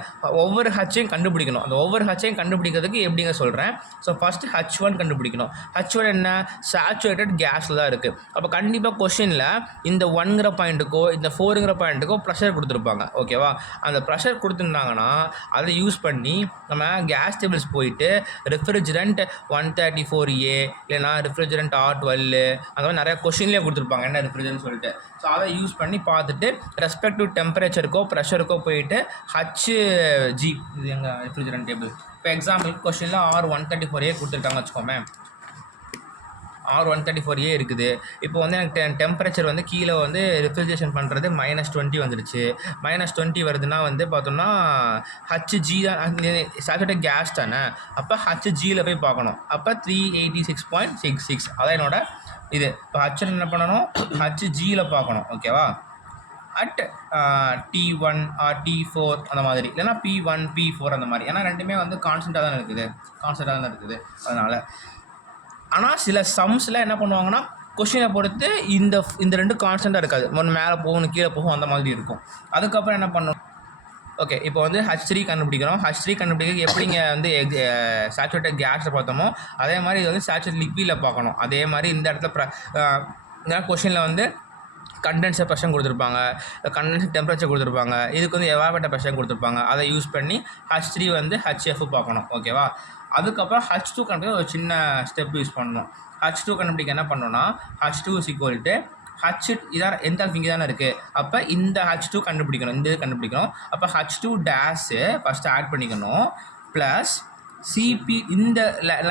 ஒவ்வொரு ஹச்சையும் கண்டுபிடிக்கணும். அந்த ஒவ்வொரு ஹச்சையும் கண்டுபிடிக்கிறதுக்கு எப்படிங்க சொல்கிறேன். ஸோ ஃபஸ்ட்டு H1 கண்டுபிடிக்கணும். H1 என்ன, சேச்சுரேட்டட் கேஸில் தான் இருக்குது. அப்போ கண்டிப்பாக கொஷினில் இந்த 1ங்கிற பாயிண்ட்டுக்கோ இந்த 4ங்கிற பாயிண்ட்டுக்கோ ப்ரெஷர் கொடுத்துருப்பாங்க. ஓகேவா. அந்த ப்ரெஷர் கொடுத்துருந்தாங்க சொன்னாங்கன்னா அதை யூஸ் பண்ணி நம்ம கேஸ் டேபிள்ஸ் போயிட்டு ரெஃப்ரிஜரண்ட் 134A இல்லைனா ரெஃப்ரிஜரண்ட் R12 அந்த மாதிரி நிறையா கொஷின்லேயே கொடுத்துருப்பாங்க என்ன ரெஃப்ரிஜரண்ட் சொல்லிட்டு. ஸோ அதை யூஸ் பண்ணி பார்த்துட்டு ரெஸ்பெக்டிவ் டெம்பரேச்சருக்கோ ப்ரெஷருக்கோ போயிட்டு HG இது எங்கள் ரெஃப்ரிஜரண்ட் டேபிள். இப்போ எக்ஸாம்பிளுக்கு கொஷினில் R134A கொடுத்துருக்காங்க வச்சுக்கோமே, R134A இருக்குது. இப்போ வந்து எனக்கு டெம்பரேச்சர் வந்து கீழே வந்து ரெஃப்ரிஜரேஷன் பண்ணுறது -20 வந்துடுச்சு. -20 வருதுன்னா வந்து பார்த்தோம்னா HG தான் சேச்சுரேட்டட் கேஸ் தானே, அப்போ HGயில் போய் பார்க்கணும். அப்போ 386.66 அதான் என்னோட இது. இப்போ HL என்ன பண்ணணும், HGயில் பார்க்கணும். ஓகேவா, அட் T1 ஆர் T4 அந்த மாதிரி, இல்லைனா P1 P4 அந்த மாதிரி. ஏன்னா ரெண்டுமே வந்து கான்ஸ்டண்ட்டாக தானே இருக்குது அதனால். ஆனால் சில சம்ஸில் என்ன பண்ணுவாங்கன்னா கொஷினை பொறுத்து இந்த ரெண்டு கான்ஸ்டண்ட்டாக இருக்காது, ஒன்று மேலே போகும் கீழே போகும் அந்த மாதிரி இருக்கும். அதுக்கப்புறம் என்ன பண்ணணும், ஓகே இப்போ வந்து H3 கண்டுபிடிக்கிறோம். H3 கண்டுபிடிக்க எப்படிங்க வந்து சேச்சுரேட்டட் கேஸில் பார்த்தோமோ அதே மாதிரி இது வந்து சேச்சுரேட் லிக்விடில் பார்க்கணும். அதே மாதிரி இந்த இடத்துல இந்த கொஷினில் வந்து கண்டென்சர் ப்ரெஷர் கொடுத்துருப்பாங்க, கண்டென்சர் டெம்பரேச்சர் கொடுத்துருப்பாங்க, இதுக்கு வந்து எவாபரேட்டர் ப்ரெஷர் கொடுத்துருப்பாங்க. அதை யூஸ் பண்ணி H3 வந்து HF பார்க்கணும். ஓகேவா, அதுக்கப்புறம் H2 கண்டுபிடிக்க ஒரு சின்ன ஸ்டெப் யூஸ் பண்ணணும். H2 கண்டுபிடிக்க என்ன பண்ணணும்னா H2 H இதான் எந்த இங்கே தானே இருக்குது, அப்போ இந்த H2 கண்டுபிடிக்கணும், இந்த இது கண்டுபிடிக்கணும். அப்போ H2 டேஷு ஃபஸ்ட்டு ஆட் பண்ணிக்கணும், ப்ளஸ் CP இந்த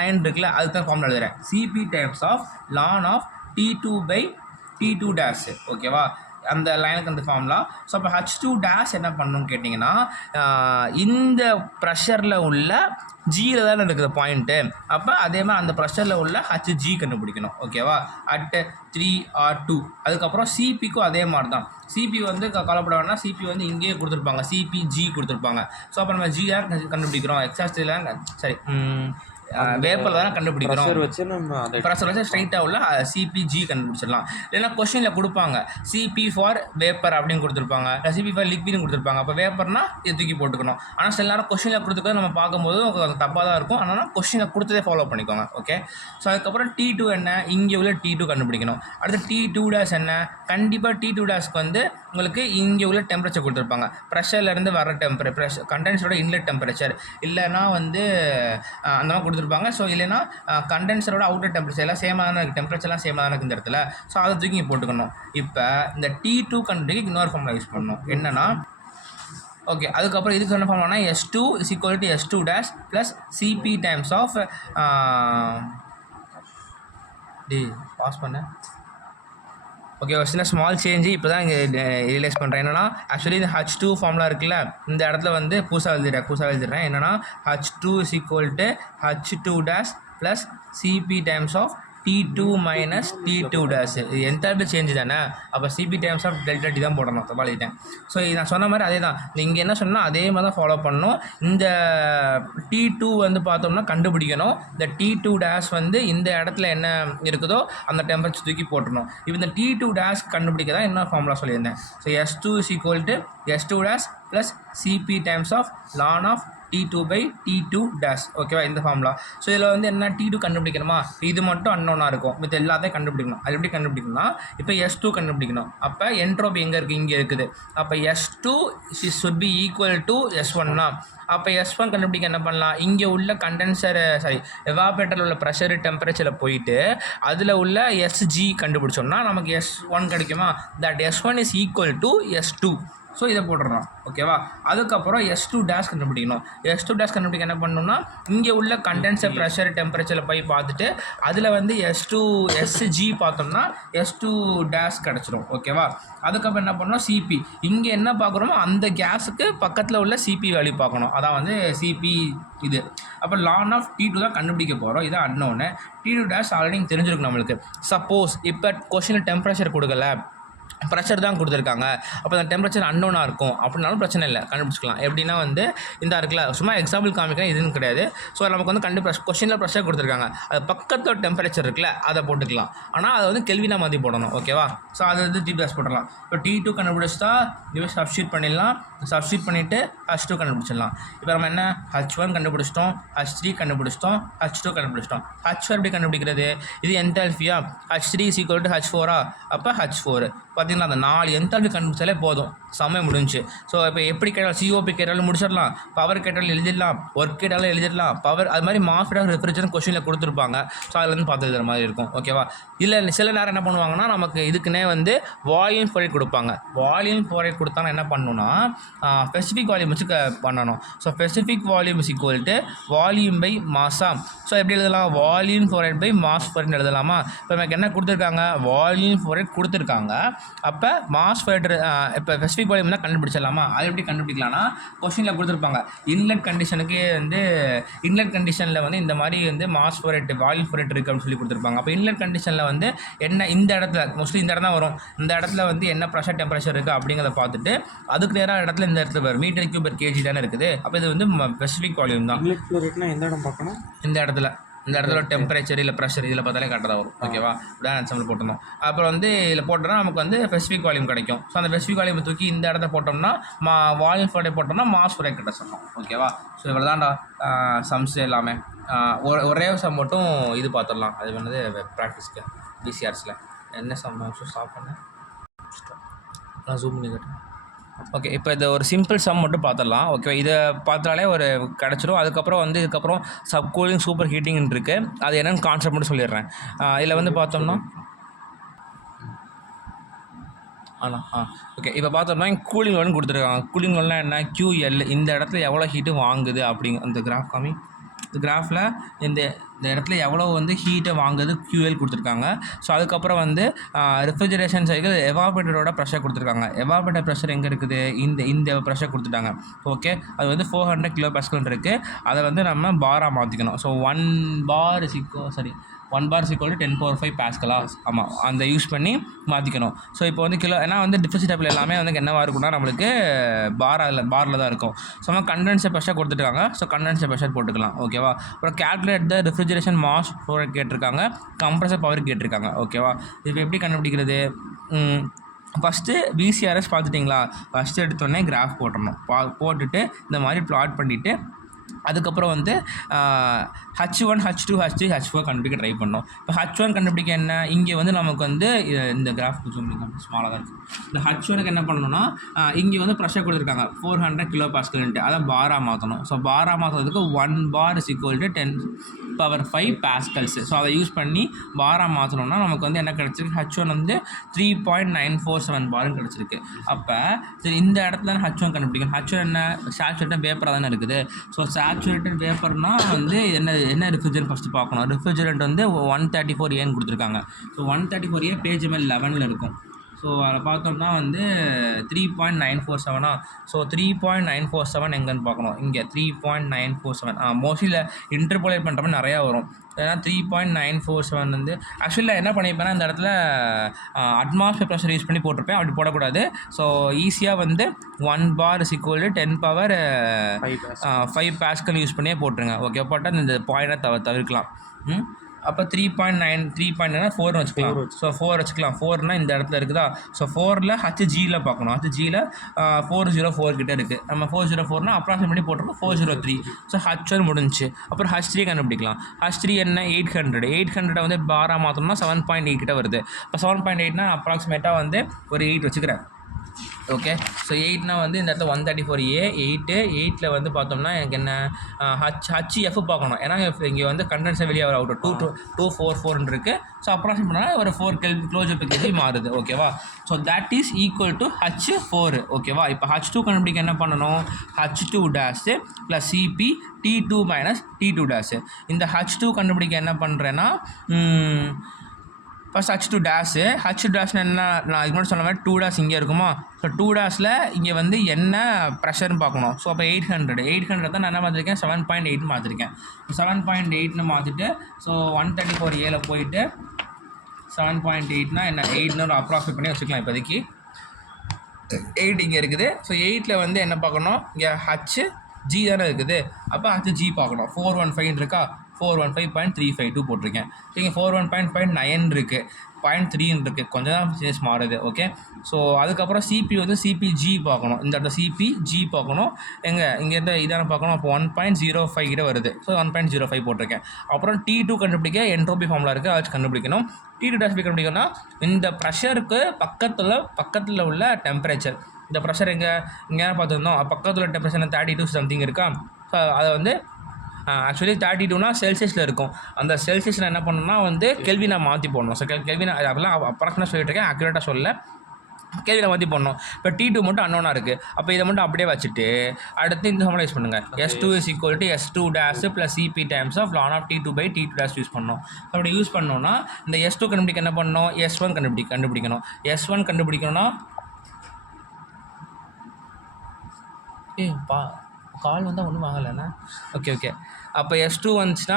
லைன் இருக்குல்ல அதுக்கு தான் ஃபார்முலா எழுதுகிறேன், CP times of ln of T2 dash. ஓகேவா, அந்த லைனுக்கு அந்த ஃபார்முலா. ஸோ அப்போ H2 டேஷ் என்ன பண்ணணும்னு கேட்டிங்கன்னா இந்த ப்ரெஷரில் உள்ள ஜியில் தானே இருக்குது பாயிண்ட்டு, அப்போ அதே மாதிரி அந்த ப்ரெஷரில் உள்ள HG கண்டுபிடிக்கணும். ஓகேவா, அட் 3R2. அதுக்கப்புறம் CPக்கும் அதே மாதிரி தான். CP வந்து கவலைப்பட வேணா, CP வந்து இங்கேயே கொடுத்துருப்பாங்க, CPG கொடுத்துருப்பாங்க. ஸோ அப்போ நம்ம G தான் கண்டுபிடிக்கிறோம், எக்ஸாஸ்டில் சரி வேப்பரில் தானே கண்டுபிடிக்கிறோம். ப்ரெஷர் வச்சு ஸ்ட்ரைட்டாக உள்ள CPG கண்டுபிடிச்சிடலாம். இல்லைன்னா கொஷினில் கொடுப்பாங்க CP ஃபார் வேப்பர் அப்படின்னு கொடுத்துருப்பாங்க, CP ஃபார் லிக்விட்னு கொடுத்துருப்பாங்க. அப்போ வேப்பர்னா இது தூக்கி போட்டுக்கணும். ஆனால் சில நேரம் கொஷினில் கொடுத்துக்கிறது நம்ம பார்க்கும்போது தப்பாக தான் இருக்கும். ஆனால் கொஷினை கொடுத்ததே ஃபாலோ பண்ணிக்கோங்க. ஓகே, ஸோ அதுக்கப்புறம் T2 என்ன, இங்கே உள்ள T2 கண்டுபிடிக்கணும். அடுத்து T2 டேஷ் என்ன, கண்டிப்பாக T2 டேஷ்க்கு வந்து உங்களுக்கு இங்கே உள்ள டெம்பரேச்சர் கொடுத்துருப்பாங்க, ப்ரெஷர்லேருந்து வர ப்ரெஷர் கண்டென்சரோட இன்லெட் டெம்பரேச்சர், இல்லைனா வந்து அந்த மாதிரி கொடுத்துருப்பாங்க. ஸோ இல்லைனா கண்டென்சரோட அவுட்டர் டெம்பரேச்சர் எல்லாம் சேமாக தானே இருக்குது, டெம்பரேச்சர்லாம் சேமாக தானே இருக்குது இந்த இடத்துல. ஸோ அதை தூக்கி இங்கே போட்டுக்கணும். இப்போ இந்த T2 கண்டுபிடிக்க இன்னொரு ஃபார்முலா யூஸ் பண்ணணும், என்னென்னா ஓகே அதுக்கப்புறம் இதுக்கு என்ன ஃபார்முலானா S2 = S2 dash plus CP times of பாஸ் பண்ண. ஓகே, ஒரு சின்ன ஸ்மால் சேஞ்சு இப்போ தான் இங்கே ரியலைஸ் பண்ணுறேன். என்னென்னா ஆக்சுவலி இந்த H2 ஃபார்முலா இருக்குல்ல, இந்த இடத்துல வந்து புதுசாக எழுதிடுறேன். என்னென்னா H2 = H2 dash plus CP times of T2 minus T2 dash. இது என்தால்பி சேஞ்ச் தானே, அப்போ CP times of delta T தான் போடணும், தப்பா எழுதிட்டேன். ஸோ இது நான் சொன்ன மாதிரி அதே தான், இங்கே என்ன சொன்னால் அதே மாதிரி தான் ஃபாலோ பண்ணணும். இந்த T2 வந்து பார்த்தோம்னா கண்டுபிடிக்கணும், இந்த T2 டேஷ் வந்து இந்த இடத்துல என்ன இருக்குதோ அந்த டெம்பரேச்சர் தூக்கி போட்டுடணும். இப்போ இந்த T2 டேஷ் கண்டுபிடிக்க தான் என்ன ஃபார்முலா சொல்லியிருந்தேன். So S2 = S2 dash plus CP times of ln of T2/T2 dash. ஓகேவா, இந்த ஃபார்முலா. ஸோ இதில் வந்து என்ன T2 கண்டுபிடிக்கணுமா, இது மட்டும் அன்னோனாக இருக்கும், மித்த எல்லாத்தையும் கண்டுபிடிக்கணும். அது எப்படி கண்டுபிடிக்கணும்னா இப்போ S2 கண்டுபிடிக்கணும். அப்போ என்ட்ரோபி எங்கே இருக்குது, இங்கே இருக்குது. அப்போ S2 should be equal to S1னா, அப்போ S1 கண்டுபிடிக்க என்ன பண்ணலாம், இங்கே உள்ள எவாபரேட்டரில் உள்ள ப்ரெஷரு டெம்பரேச்சரில் போயிட்டு அதில் உள்ள SG கண்டுபிடிச்சோம்னா நமக்கு S1 கிடைக்குமா. That S1 is equal to S2. So இதை போட்டுடுறோம். ஓகேவா, அதுக்கப்புறம் S2 டேஷ் கண்டுபிடிக்கணும். S2 டேஷ் கண்டுபிடிக்க என்ன பண்ணணும்னா இங்கே உள்ள கண்டென்சர் ப்ரெஷர் டெம்பரேச்சரில் போய் பார்த்துட்டு அதில் வந்து SG பார்த்தோம்னா S2 டேஷ் கிடச்சிரும். ஓகேவா, அதுக்கப்புறம் என்ன பண்ணணும், CP இங்கே என்ன பார்க்குறோமோ அந்த கேஸுக்கு பக்கத்தில் உள்ள CP வேல்யூ பார்க்கணும், அதான் வந்து CP இது. அப்போ ln ஆஃப் T2 தான் கண்டுபிடிக்க போகிறோம், இதான் அன்னோன்னு. T2 டேஷ் ஆல்ரெடி தெரிஞ்சிருக்கும் நம்மளுக்கு. சப்போஸ் இப்போ கொஷினில் டெம்பரேச்சர் கொடுக்கல, ப்ரெஷர் தான் கொடுத்துருக்காங்க, அப்போ அந்த டெம்பரேச்சர் அன்னோனாக இருக்கும் அப்படின்னாலும் பிரச்சனை இல்லை, கண்டுபிடிச்சிக்கலாம். எப்படின்னா வந்து இந்த இருக்குல்ல, சும்மா எக்ஸாம்பிள் காமிக்கிறேன், இதுன்னு கிடையாது. ஸோ நமக்கு வந்து கொஷினில் ப்ரெஷர் கொடுத்துருக்காங்க, அது பக்கத்தில் டெம்பரேச்சர் இருக்குல்ல அதை போட்டுக்கலாம். ஆனால் அதை வந்து கெல்வினா மாதிரி போடணும். ஓகேவா, ஸோ அதை வந்து T2 டேஷ் போடலாம். இப்போ T2 கண்டுபிடிச்சா இது சப்ஸ்டியூட் பண்ணிடலாம், சப்ஸ்டியூட் பண்ணிவிட்டு H2 கண்டுபிடிச்சிடலாம். இப்போ நம்ம என்ன H1 கண்டுபிடிச்சிட்டோம், H3 கண்டுபிடிச்சிட்டோம், H2 கண்டுபிடிச்சிட்டோம். H4 எப்படி கண்டுபிடிக்கிறது, இது என்தால்பியா, H3 = H4 அப்போ H4 பார்த்தீங்கன்னா அந்த 4 என்தால்பி கண்டுபிடிச்சாலே போதும், சமயம் முடிஞ்சு. ஸோ இப்போ எப்படி கேட்டாலும் சிஓபி கேட்டாலும் முடிச்சிடலாம், பவர் கேட்டாலும் எழுதிடலாம், ஒர்க் கேட்டாலும் எழுதிடலாம், பவர் அது மாதிரி மாஸ்ஃபெட் ரெஃப்ரிஜரேஷன் கொஸ்டினில் கொடுத்துருப்பாங்க. ஸோ அதுலேருந்து பார்த்து எழுதுற மாதிரி இருக்கும். ஓகேவா? இல்லை சில நேரம் என்ன பண்ணுவாங்கன்னா நமக்கு இதுக்குன்னே வந்து வால்யூம் ஃப்ளோ ரேட் கொடுப்பாங்க. வால்யூம் ஃப்ளோ ரேட் கொடுத்தாங்கன்னா என்ன பண்ணணும்னா ஸ்பெசிஃபிக் வால்யூம் வச்சு பண்ணணும். So specific volume is equal to volume by மாஸா. ஸோ எப்படி எழுதலாம்? Volume flow rate by mass flow rate எழுதலாமா? இப்போ நமக்கு என்ன கொடுத்துருக்காங்க? வால்யூம் ஃப்ளோ ரேட் கொடுத்துருக்காங்க. அப்போ மாஸ் ஃப்ளோ ரேட் இப்போ ஸ்பெசிஃபிக் வால்யூம் தான் கண்டுபிடிச்சிடலாமா? அது எப்படி கண்டுபிடிக்கலாம்னா கொஸ்டினில் கொடுத்துருப்பாங்க. இன்லெட் கண்டிஷனுக்கு வந்து இன்லெட் கண்டிஷனில் வந்து இந்த மாதிரி வந்து mass flow rate volume flow rate இருக்குது அப்படின்னு சொல்லி கொடுத்துருப்பாங்க. அப்போ இன்லெட் கண்டிஷனில் வந்து என்ன இந்த இடத்துல மோஸ்ட்லி இந்த இடம் தான் வரும். இந்த இடத்துல வந்து என்ன ப்ரெஷர் டெம்பரேச்சர் இருக்குது அப்படிங்கிறத பார்த்துட்டு அதுக்கு நேராக இடத்துல இந்த இடத்துல வரும். மீட்டர் கியூப் பெர் கேஜி தானே இருக்குது. அப்போ இது வந்து ஸ்பெசிஃபிக் வால்யூம் தான். இன்லெட் ஃப்ளோ ரேட்னா எந்த இடம் பார்க்கணும்? இந்த இடத்துல டெம்பரேச்சர் இல்லை ப்ரெஷர் இதில் பார்த்தாலே கரெக்டாக வரும். ஓகேவா? இதான் ஆன்சர் போட்டோம். அப்புறம் வந்து இதில் போட்டோம்னா நமக்கு வந்து ஸ்பெசிஃபிக் வால்யூம் கிடைக்கும். ஸோ அந்த ஸ்பெசிஃபிக் வால்யூம் தூக்கி இந்த இடத்த போட்டோம்னா வால்யூம் ஃப்ளோ ரேட் போட்டோம்னா மாஸ் ஃப்ளோ ரேட் கிட்ட சொல்லணும். ஓகேவா? ஸோ இவ்வளோ தான்டா சம்ஸ் எல்லாமே. ஒரே சம் மட்டும் இது பார்த்துடலாம். அது வந்து ப்ராக்டிஸ்க்கு பிசிஆர்ஸில் என்ன சம் ஸ்டாப் பண்ணேன், நான் ஜூம் பண்ணி கேட்டேன். ஓகே, இப்போ இது ஒரு சிம்பிள் சம் மட்டும் பார்த்துடலாம். ஓகே, இதை பார்த்தாலே ஒரு கிடச்சிடும். அதுக்கப்புறம் வந்து இதுக்கப்புறம் சப் கூலிங் சூப்பர் ஹீட்டிங்னு இருக்குது. அது என்னென்னு கான்செப்ட் மட்டும் சொல்லிடுறேன். இதில் வந்து பார்த்தோம்னா ஓகே, இப்போ பார்த்தோம்னா கூலிங் லோன் கொடுத்துருக்காங்க. கூலிங் லோன்லாம் என்ன? QL இந்த இடத்துல எவ்வளோ ஹீட்டு வாங்குது அப்படிங்க அந்த கிராஃப் காமி. இந்த கிராஃபில் இந்த இடத்துல எவ்வளோ வந்து ஹீட்டை வாங்குது QL கொடுத்துருக்காங்க. ஸோ அதுக்கப்புறம் வந்து ரெஃப்ரிஜரேஷன் சைக்கிள் எவாபரேட்டரோட ப்ரெஷர் கொடுத்துருக்காங்க. எவாபரேட்டர் ப்ரெஷர் எங்கே இருக்குது? இந்த ப்ரெஷர் கொடுத்துட்டாங்க. ஓகே, அது வந்து 400 கிலோ பாஸ்கல் இருக்குது. அதை வந்து நம்ம பாராக மாற்றிக்கணும். So 1 bar = 10⁵ பாஸ்கலா? ஆமாம், அந்த யூஸ் பண்ணி மாற்றிக்கணும். ஸோ இப்போ வந்து கிலோ ஏன்னா வந்து டிஃபரன்ஷியேட்டபிள் எல்லாமே வந்து என்னவாக இருக்குன்னா நம்மளுக்கு பாரில் தான் இருக்கும். ஸோ நம்ம கண்டென்சர் ப்ரெஷர் கொடுத்துருக்காங்க. ஸோ கண்டென்சர் ப்ரெஷர் போட்டுக்கலாம். ஓகேவா? அப்புறம் கேல்குலேட் த ரெஃப்ரிஜரேஷன் மாஸ் ஃப்ளோ ரேட் கேட்டிருக்காங்க, கம்ப்ரஸர் பவர் கேட்டிருக்காங்க. ஓகேவா? இப்போ எப்படி கண்டுபிடிக்கிறது? ஃபஸ்ட்டு பிசிஆர்எஸ் பார்த்துட்டிங்களா? ஃபஸ்ட்டு எடுத்தோடனே கிராஃப் போட்டுடணும். போட்டுட்டு இந்த மாதிரி ப்ளாட் பண்ணிவிட்டு அதுக்கப்புறம் வந்து H1 H2 H3 H4 கண்டுபிடிக்க ட்ரை பண்ணோம். இப்போ H1 கண்டுபிடிக்க என்ன? இங்கே வந்து நமக்கு வந்து இந்த கிராஃப் ஸ்மாலாக தான் இருக்குது. இந்த H1க்கு என்ன பண்ணணும்னா இங்கே வந்து ப்ரெஷர் கொடுத்துருக்காங்க 400 கிலோ பாஸ்கல்ன்ட்டு. அதை பாராக மாற்றணும். ஸோ பாராக மாற்றுறதுக்கு 1 bar = 10⁵ பாஸ்கல்ஸ். ஸோ அதை யூஸ் பண்ணி பாராக மாற்றணும்னா நமக்கு வந்து என்ன கிடச்சிருக்கு? H1 வந்து 3.947 பாருன்னு கிடச்சிருக்கு. அப்போ சரி, இந்த இடத்துல H1 கண்டுபிடிக்கணும். H1 என்ன? சேச்சுரேட்டட் வேப்பராக தானே இருக்குது. ஸோ சேச்சுரேட்டட் வேப்பர்னால் வந்து என்ன ரெஃப்ரிஜரண்ட் ஃபஸ்ட்டு பார்க்கணும். ரெஃப்ரிஜரண்ட் வந்து 134A கொடுத்துருக்காங்க. ஸோ 134A பேஜ் நம்பர் 11 இருக்கும். ஸோ அதை பார்த்தோம்னா வந்து 3.947. ஸோ 3.947 எங்கேன்னு பார்க்கணும். இங்கே 3.947. மோஸ்ட்லி இன்டர்போலேட் பண்ணுற மாதிரி நிறையா வரும். ஏன்னா 3.947 வந்து ஆக்சுவலாக என்ன பண்ணியிருப்பேன்னா இந்த இடத்துல அட்மாஸ்பியர் ப்ரெஷர் யூஸ் பண்ணி போட்டிருப்பேன். அப்படி போடக்கூடாது. ஸோ ஈஸியாக வந்து 1 bar = 10⁵ பாஸ்கல் யூஸ் பண்ணியே போட்டுருங்க. ஓகே, போட்டால் இந்த பாயிண்ட்டை தவிர்க்கலாம். அப்போ 3.9 4 வச்சுக்கலாம். ஸோ 4 வச்சுக்கலாம். 4னால் இந்த இடத்துல இருக்குதா? ஸோ 4ல் HGயில் பார்க்கணும். HGயில் 404 கிட்டே இருக்குது. நம்ம 404னால் அப்ராக்சிமேட்லி போட்டிருக்கோம் 403. ஸோ H1 முடிஞ்சு. அப்புறம் H3 கண்டுபிடிக்கலாம். H3 என்ன? 800 வந்து பாராக மாற்றோம்னா 7.8 கிட்ட வருது. இப்போ 7.8னா அப்ராக்சிமேட்டாக வந்து ஒரு 8 வச்சுக்கிறேன். ஓகே, ஸோ 8னா வந்து இந்த இடத்துல 134A 8ல் வந்து பார்த்தோம்னா எனக்கு என்ன HF பார்க்கணும். ஏன்னா இங்கே வந்து கண்டென்சர் வெளியே வர அவுட் 244 இருக்குது. ஸோ அப்ராக்சிமேட் பண்ணால் ஒரு 4 kJ மாறுது. ஓகேவா? So that is equal to H4. ஓகேவா? இப்போ H2 கண்டுபிடிக்க என்ன பண்ணணும்? H2 dash + CP T2 - T2 இந்த H2 கண்டுபிடிக்க என்ன பண்ணுறேன்னா ஃபஸ்ட் H2 டேஷ்னு என்ன? நான் இதுக்கு முன்னாடி சொன்ன மாதிரி 2 இங்கே இருக்குமா? ஸோ 2 இங்கே வந்து என்ன ப்ரெஷர்னு பார்க்கணும். ஸோ அப்போ 800 தான் நான் என்ன மாற்றிருக்கேன்? 7.8 மாற்றிருக்கேன். 7.8ன்னு மாற்றிட்டு ஸோ 134Aல போயிட்டு 7.8னா என்ன? 8ன்னு ஒரு அப்ராக்சிமேட் பண்ணி வச்சுக்கலாம். இப்போதைக்கு 8 இங்கே இருக்குது. ஸோ 8ல் வந்து என்ன பார்க்கணும்? இங்கே HG தானே இருக்குது. அப்போ HG பார்க்கணும். 415 இருக்கா? 415.352 போட்டிருக்கேன். இங்கே 415.9 இருக்குது, 0.3 இருக்குது, கொஞ்சம் தான் சேஸ் மாறுது. ஓகே, ஸோ அதுக்கப்புறம் சிபி வந்து சிபிஜி பார்க்கணும். இந்த இடத்துல சிபிஜி பார்க்கணும். இங்கேருந்து இதான பார்க்கணும். அப்போ 1.05 கிட்ட வருது. ஸோ 1.05 போட்டிருக்கேன். அப்புறம் T2 கண்டுபிடிக்க என்ட்ரோபி ஃபார்முலா இருக்குது, அதை கண்டுபிடிக்கணும். T2 டேஷ் கண்டுபிடிக்கணும்னா இந்த ப்ரெஷருக்கு பக்கத்தில் உள்ள டெம்பரேச்சர். இந்த ப்ரெஷர் இங்கே பார்த்துருந்தோம், பக்கத்தில் டெம்பரேச்சர் 32 சம்திங் இருக்கா. ஸோ அதை வந்து ஆக்சுவலி 32னா செல்சியஸில் இருக்கும். அந்த செல்சியஸில் என்ன பண்ணணும்னா வந்து கெல்வினை மாற்றி போடணும். ஸோ கெல்வினை அதெல்லாம் அப்ராக்சிமேட்டாக சொல்லிட்டு இருக்கேன், அக்யூரேட்டாக சொல்லல, கேள்வியில் மாற்றி போடணும். இப்போ T2 மட்டும் அன்னோனாக இருக்குது. அப்போ இதை மட்டும் அப்படியே வச்சுட்டு அடுத்து இந்த ஃபார்முலா யூஸ் பண்ணுங்கள். S2 = S2 dash + CP times of ln of T2 / T2 dash use பண்ணணும். அப்படி யூஸ் பண்ணோன்னா இந்த S2 கண்டுபிடிக்க என்ன பண்ணணும், S1 கண்டுபிடிக்கணும். S1 கண்டுபிடிக்கணும்னா கால் வந்தால் ஒன்றும் ஆகலைண்ணா. ஓகே, அப்போ S2 வந்துச்சுன்னா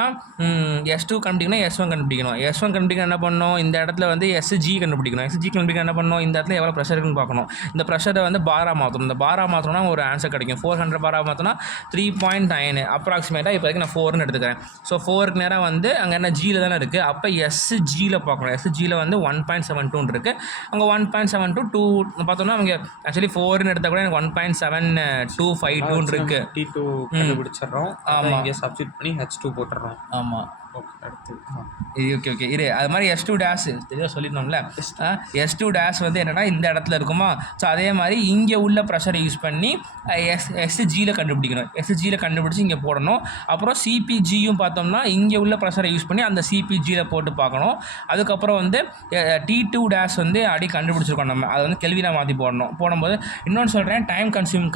S2 கண்டுபிடிக்கணும், S1 கண்டுபிடிக்கணும். S1 கண்டுபிடிக்க என்ன பண்ணணும், இந்த இடத்துல வந்து SG கண்டுபிடிக்கணும். SG கண்டுபிடிக்க என்ன பண்ணணும், இந்த இடத்துல எவ்வளோ ப்ரெஷர் இருக்குன்னு பார்க்கணும். இந்த ப்ரெஷரை வந்து பாரா மாற்றணும். இந்த பாரா மாற்றணும்னா ஒரு ஆன்சர் கிடைக்கும். 400 பாரா மாற்றினா 3.9 அப்ராக்சிமேட்டாக. இப்போ வரைக்கும் நான் 4ன்னு எடுத்துக்கிறேன். ஸோ 4க்கு நேரம் வந்து அங்கே என்ன ஜியில் தானே இருக்குது. அப்போ SGயில் பார்க்கணும். SGயில் வந்து 1.72 இருக்குது. அங்கே 1.72 பார்த்தோம்னா அவங்க ஆக்சுவலி 4ன்னு எடுத்தால் கூட எனக்கு 1.7252 இருக்குது. T2 கண்டுபிடிச்சிடுறோம். ஆமாம், இங்கே சப்ஸ்டிட் பண்ணி H2 போட்டுறோம். ஆமாம், அடுத்து ஓகே இரு. அது மாதிரி S2 டேஷ் தெளிவாக சொல்லிடணும்ல. S2 டேஷ் வந்து என்னென்னா இந்த இடத்துல இருக்குமா. ஸோ அதே மாதிரி இங்கே உள்ள ப்ரெஷரை யூஸ் பண்ணி SGயில் கண்டுபிடிக்கணும். SGயில் கண்டுபிடிச்சி இங்கே போடணும். அப்புறம் சிபிஜியும் பார்த்தோம்னா இங்கே உள்ள ப்ரெஷரை யூஸ் பண்ணி அந்த சிபிஜியில் போட்டு பார்க்கணும். அதுக்கப்புறம் வந்து T2 டேஷ் வந்து அடி கண்டுபிடிச்சிருக்கோம் நம்ம, அதை வந்து கெல்வினா மாற்றி போடும்போது இன்னொன்று சொல்கிறேன், டைம் கன்சியூம்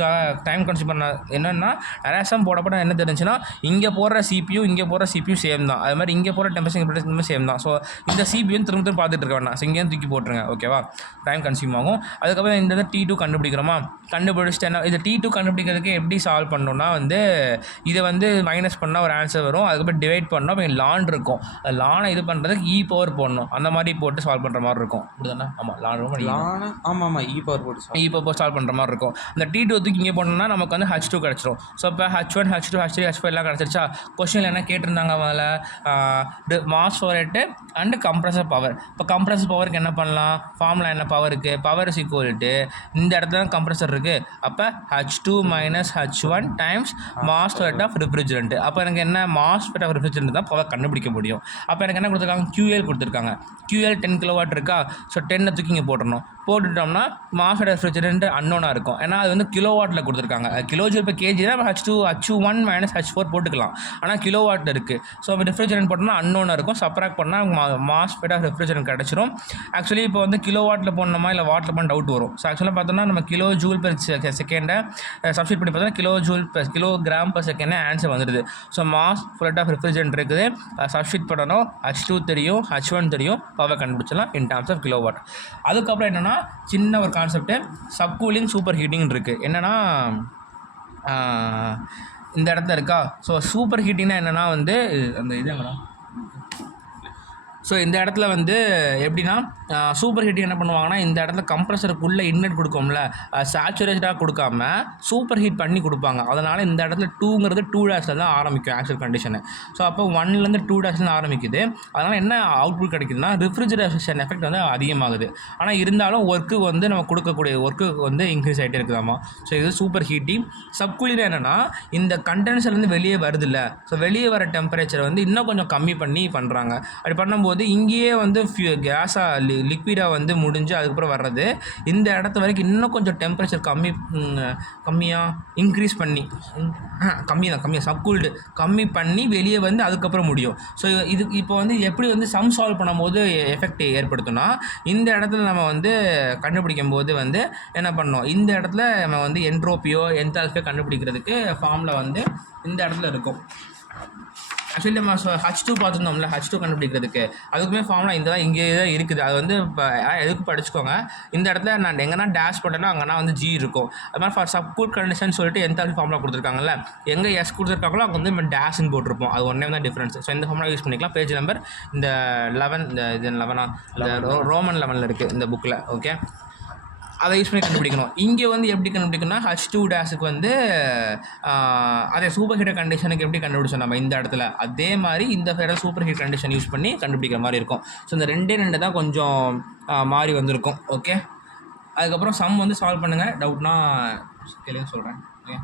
பண்ண என்னென்னா நிறையா சம் போடப்பட என்ன தெரிஞ்சுன்னா இங்கே போடுற சிபியும் இங்கே போடுற சிபியும் சேம் தான். அது மாதிரி இங்கே போகிற டெம்பரேச்சர் சேம் தான். ஸோ இந்த சிபியும் திரும்ப பார்த்துட்டு இருக்க வேண்டாம். ஸோ இங்கேயும் தூக்கி போட்டுருங்க. ஓகேவா, டைம் கன்சியூம் ஆகும். அதுக்கப்புறம் இந்த T2 கண்டுபிடிக்கிறோமா, கண்டுபிடிச்சிட்டு என்ன இது T2 கண்டுபிடிக்கிறதுக்கு எப்படி சால்வ் பண்ணணும்னா வந்து இதை வந்து மைனஸ் பண்ணால் ஒரு ஆன்சர் வரும். அதுக்கப்புறம் டிவைட் பண்ணோம். இப்போ லான் இருக்கும், லானை இது பண்ணுறதுக்கு E பவர் போடணும். அந்த மாதிரி போட்டு சால்வ் பண்ணுற மாதிரி இருக்கும். இப்படிதானே? ஆமாம், ஆமாம் E பவர் போட்டு சால்வ் பண்ணுற மாதிரி இருக்கும். அந்த T2 தூக்கி இங்கே போனோம்னா நமக்கு வந்து H2 கிடச்சிரும். ஸோ இப்போ H1 H2 H3 H4 எல்லாம் கிடச்சிருச்சா. கொஸ்டினில் என்ன கேட்டிருந்தாங்க, அதில் mass flow rate and compressor power. இப்போ கம்ப்ரஸர் பவருக்கு என்ன பண்ணலாம், ஃபார்முலா என்ன, பவருக்கு பவர் இஸ் ஈக்குவல் டு இந்த இடத்துல தான் கம்ப்ரஸர் இருக்குது. அப்போ H2 - H1 times mass rate of refrigerant. அப்போ எனக்கு என்ன, மாஸ் ரேட் ஆஃப் ரெஃப்ரிஜரண்ட் தான் பவர் கண்டுபிடிக்க முடியும். அப்போ எனக்கு என்ன கொடுத்துருக்காங்க, QL கொடுத்துருக்காங்க. QL 10 kW இருக்கா. ஸோ 10 தூக்கி இங்கே போட்டுட்டோம்னா மாஸ் ரேட் ஆஃப் ரெஃப்ரிஜரண்ட் அன்னோனாக இருக்கும். ஏன்னா அது வந்து கிலோவாட்டில் கொடுத்துருக்காங்க. கிலோஜூல் per kg தான் H1 - H4 போட்டுக்கலாம். ஆனால் கிலோவாட்டில் இருக்குது. ஸோ ரெஃப்ரிஜரண்ட் போட்டோம்னா அன்னோனாக இருக்கும். சப்ராக்ட் பண்ணால் மாஸ் ரேட் ஆஃப் ரெஃப்ரிஜரண்ட் கிடச்சிரும். ஆக்சுவலி இப்போ வந்து கிலோவாட்டில் போடணுமா இல்லை வாட்டில் பண்ண டவுட் வரும். ஸோ ஆக்சுவலாக பார்த்தோம்னா நம்ம கிலோஜூல் per செகண்டை சப்ஸ்டிட் பண்ணி பார்த்தோம்னா கிலோகிராம் per செகண்ட் ஆன்சர் வந்துடுது. So mass rate of refrigerant இருக்குது, சப்ஸ்டிட் பண்ணணும். H2 தெரியும், H1 தெரியும், பவர் கண்டுபிடிச்சலாம் இன் டேர்ம்ஸ் ஆஃப் கிலோவாட். அதுக்கப்புறம் என்னென்னா சின்ன ஒரு கான்செப்ட்டு சப்கூலிங் சூப்பர் ஹீட்டிங் இருக்குது. என்னென்னா இந்த இடத்துல இருக்கா. ஸோ சூப்பர் ஹீட்டிங்னா என்னென்னா வந்து அந்த இது எங்கடா. ஸோ இந்த இடத்துல வந்து எப்படின்னா சூப்பர் ஹீட்டிங் என்ன பண்ணுவாங்கன்னா இந்த இடத்துல கம்ப்ரஸருக்குள்ளே இன்லெட் கொடுக்கும்ல, சேச்சுரேட்டடாக கொடுக்காம சூப்பர் ஹீட் பண்ணி கொடுப்பாங்க. அதனால் இந்த இடத்துல 2ங்கிறது 2 டேஷில் தான் ஆரம்பிக்கும் ஆக்சுவல் கண்டிஷனு. ஸோ அப்போ 1லேருந்து 2 டேஷில் ஆரம்பிக்குது. அதனால் என்ன அவுட்புட் கிடைக்குதுன்னா ரெஃப்ரிஜரேஷன் எஃபெக்ட் வந்து அதிகமாகுது. ஆனால் இருந்தாலும் ஒர்க்கு வந்து நம்ம கொடுக்கக்கூடிய ஒர்க்கு வந்து இன்க்ரீஸ் ஆகிட்டே இருக்குதாமா. ஸோ இது சூப்பர் ஹீட்டிங். சப்கூலிங் என்னென்னா இந்த கண்டென்சர்லேருந்து வெளியே வருது இல்லை. ஸோ வெளியே வர டெம்பரேச்சர் வந்து இன்னும் கொஞ்சம் கம்மி பண்ணி பண்ணுறாங்க. அப்படி பண்ணும்போது இங்கேயே வந்து கேஸாக லிக்விடாக வந்து முடிஞ்சு அதுக்கப்புறம் வர்றது இந்த இடத்து வரைக்கும் இன்னும் கொஞ்சம் டெம்பரேச்சர் கம்மியாக இன்க்ரீஸ் பண்ணி கம்மியாக சப்கூல்டு கம்மி பண்ணி வெளியே வந்து அதுக்கப்புறம் முடியும். ஸோ இது இப்போ வந்து எப்படி வந்து சம் சால்வ் பண்ணும்போது எஃபெக்ட் ஏற்படுத்தும்னா இந்த இடத்துல நம்ம வந்து கண்டுபிடிக்கும் போது வந்து என்ன பண்ணோம், இந்த இடத்துல நம்ம வந்து என்ட்ரோப்பியோ என்தால்பியோ கண்டுபிடிக்கிறதுக்கு ஃபார்முலா வந்து இந்த இடத்துல இருக்கும். ஆக்சுவலி நம்ம H2 பார்த்துருந்தோம்ல, H2 கண்டுபிடிக்கிறதுக்கு அதுக்குமே ஃபார்முலா இந்த தான் இங்கே தான் இருக்குது. அது வந்து இப்போ எதுக்கு படிச்சுக்கோங்க. இந்த இடத்துல நான் எங்கன்னா டேஷ் போட்டேன்னா அங்கேனா வந்து G இருக்கும். அது மாதிரி ஃபார் சப்கூல் கண்டிஷன் சொல்லிட்டு என்தால்பி ஃபார்முலா கொடுத்துருக்காங்கல்ல, எங்கே S கொடுத்துருக்காங்களோ அங்கே வந்து நம்ம டேஷ்ன்னு போட்டிருப்போம். அது ஒன்றே தான் டிஃப்ரென்ஸ். ஸோ இந்த ஃபார்முலா யூஸ் பண்ணிக்கலாம். பேஜ் நம்பர் இந்த 11 இந்த 11 இந்த ரோமன் 11 இருக்குது இந்த புக்கில். ஓகே, அதை யூஸ் பண்ணி கண்டுபிடிக்கணும். இங்கே வந்து எப்படி கண்டுபிடிக்கணும்னா H2 டேஷுக்கு வந்து அதே சூப்பர் ஹீட்டர் கண்டிஷனுக்கு எப்படி கண்டுபிடிச்சோம் நம்ம இந்த இடத்துல, அதே மாதிரி இந்த ஃபேரில் சூப்பர் ஹீட் கண்டிஷன் யூஸ் பண்ணி கண்டுபிடிக்கிற மாதிரி இருக்கும். ஸோ இந்த 2 தான் கொஞ்சம் மாறி வந்திருக்கும். ஓகே, அதுக்கப்புறம் சம் வந்து சால்வ் பண்ணுங்கள். டவுட்னா கேளுங்க, சொல்கிறேன். ஓகே.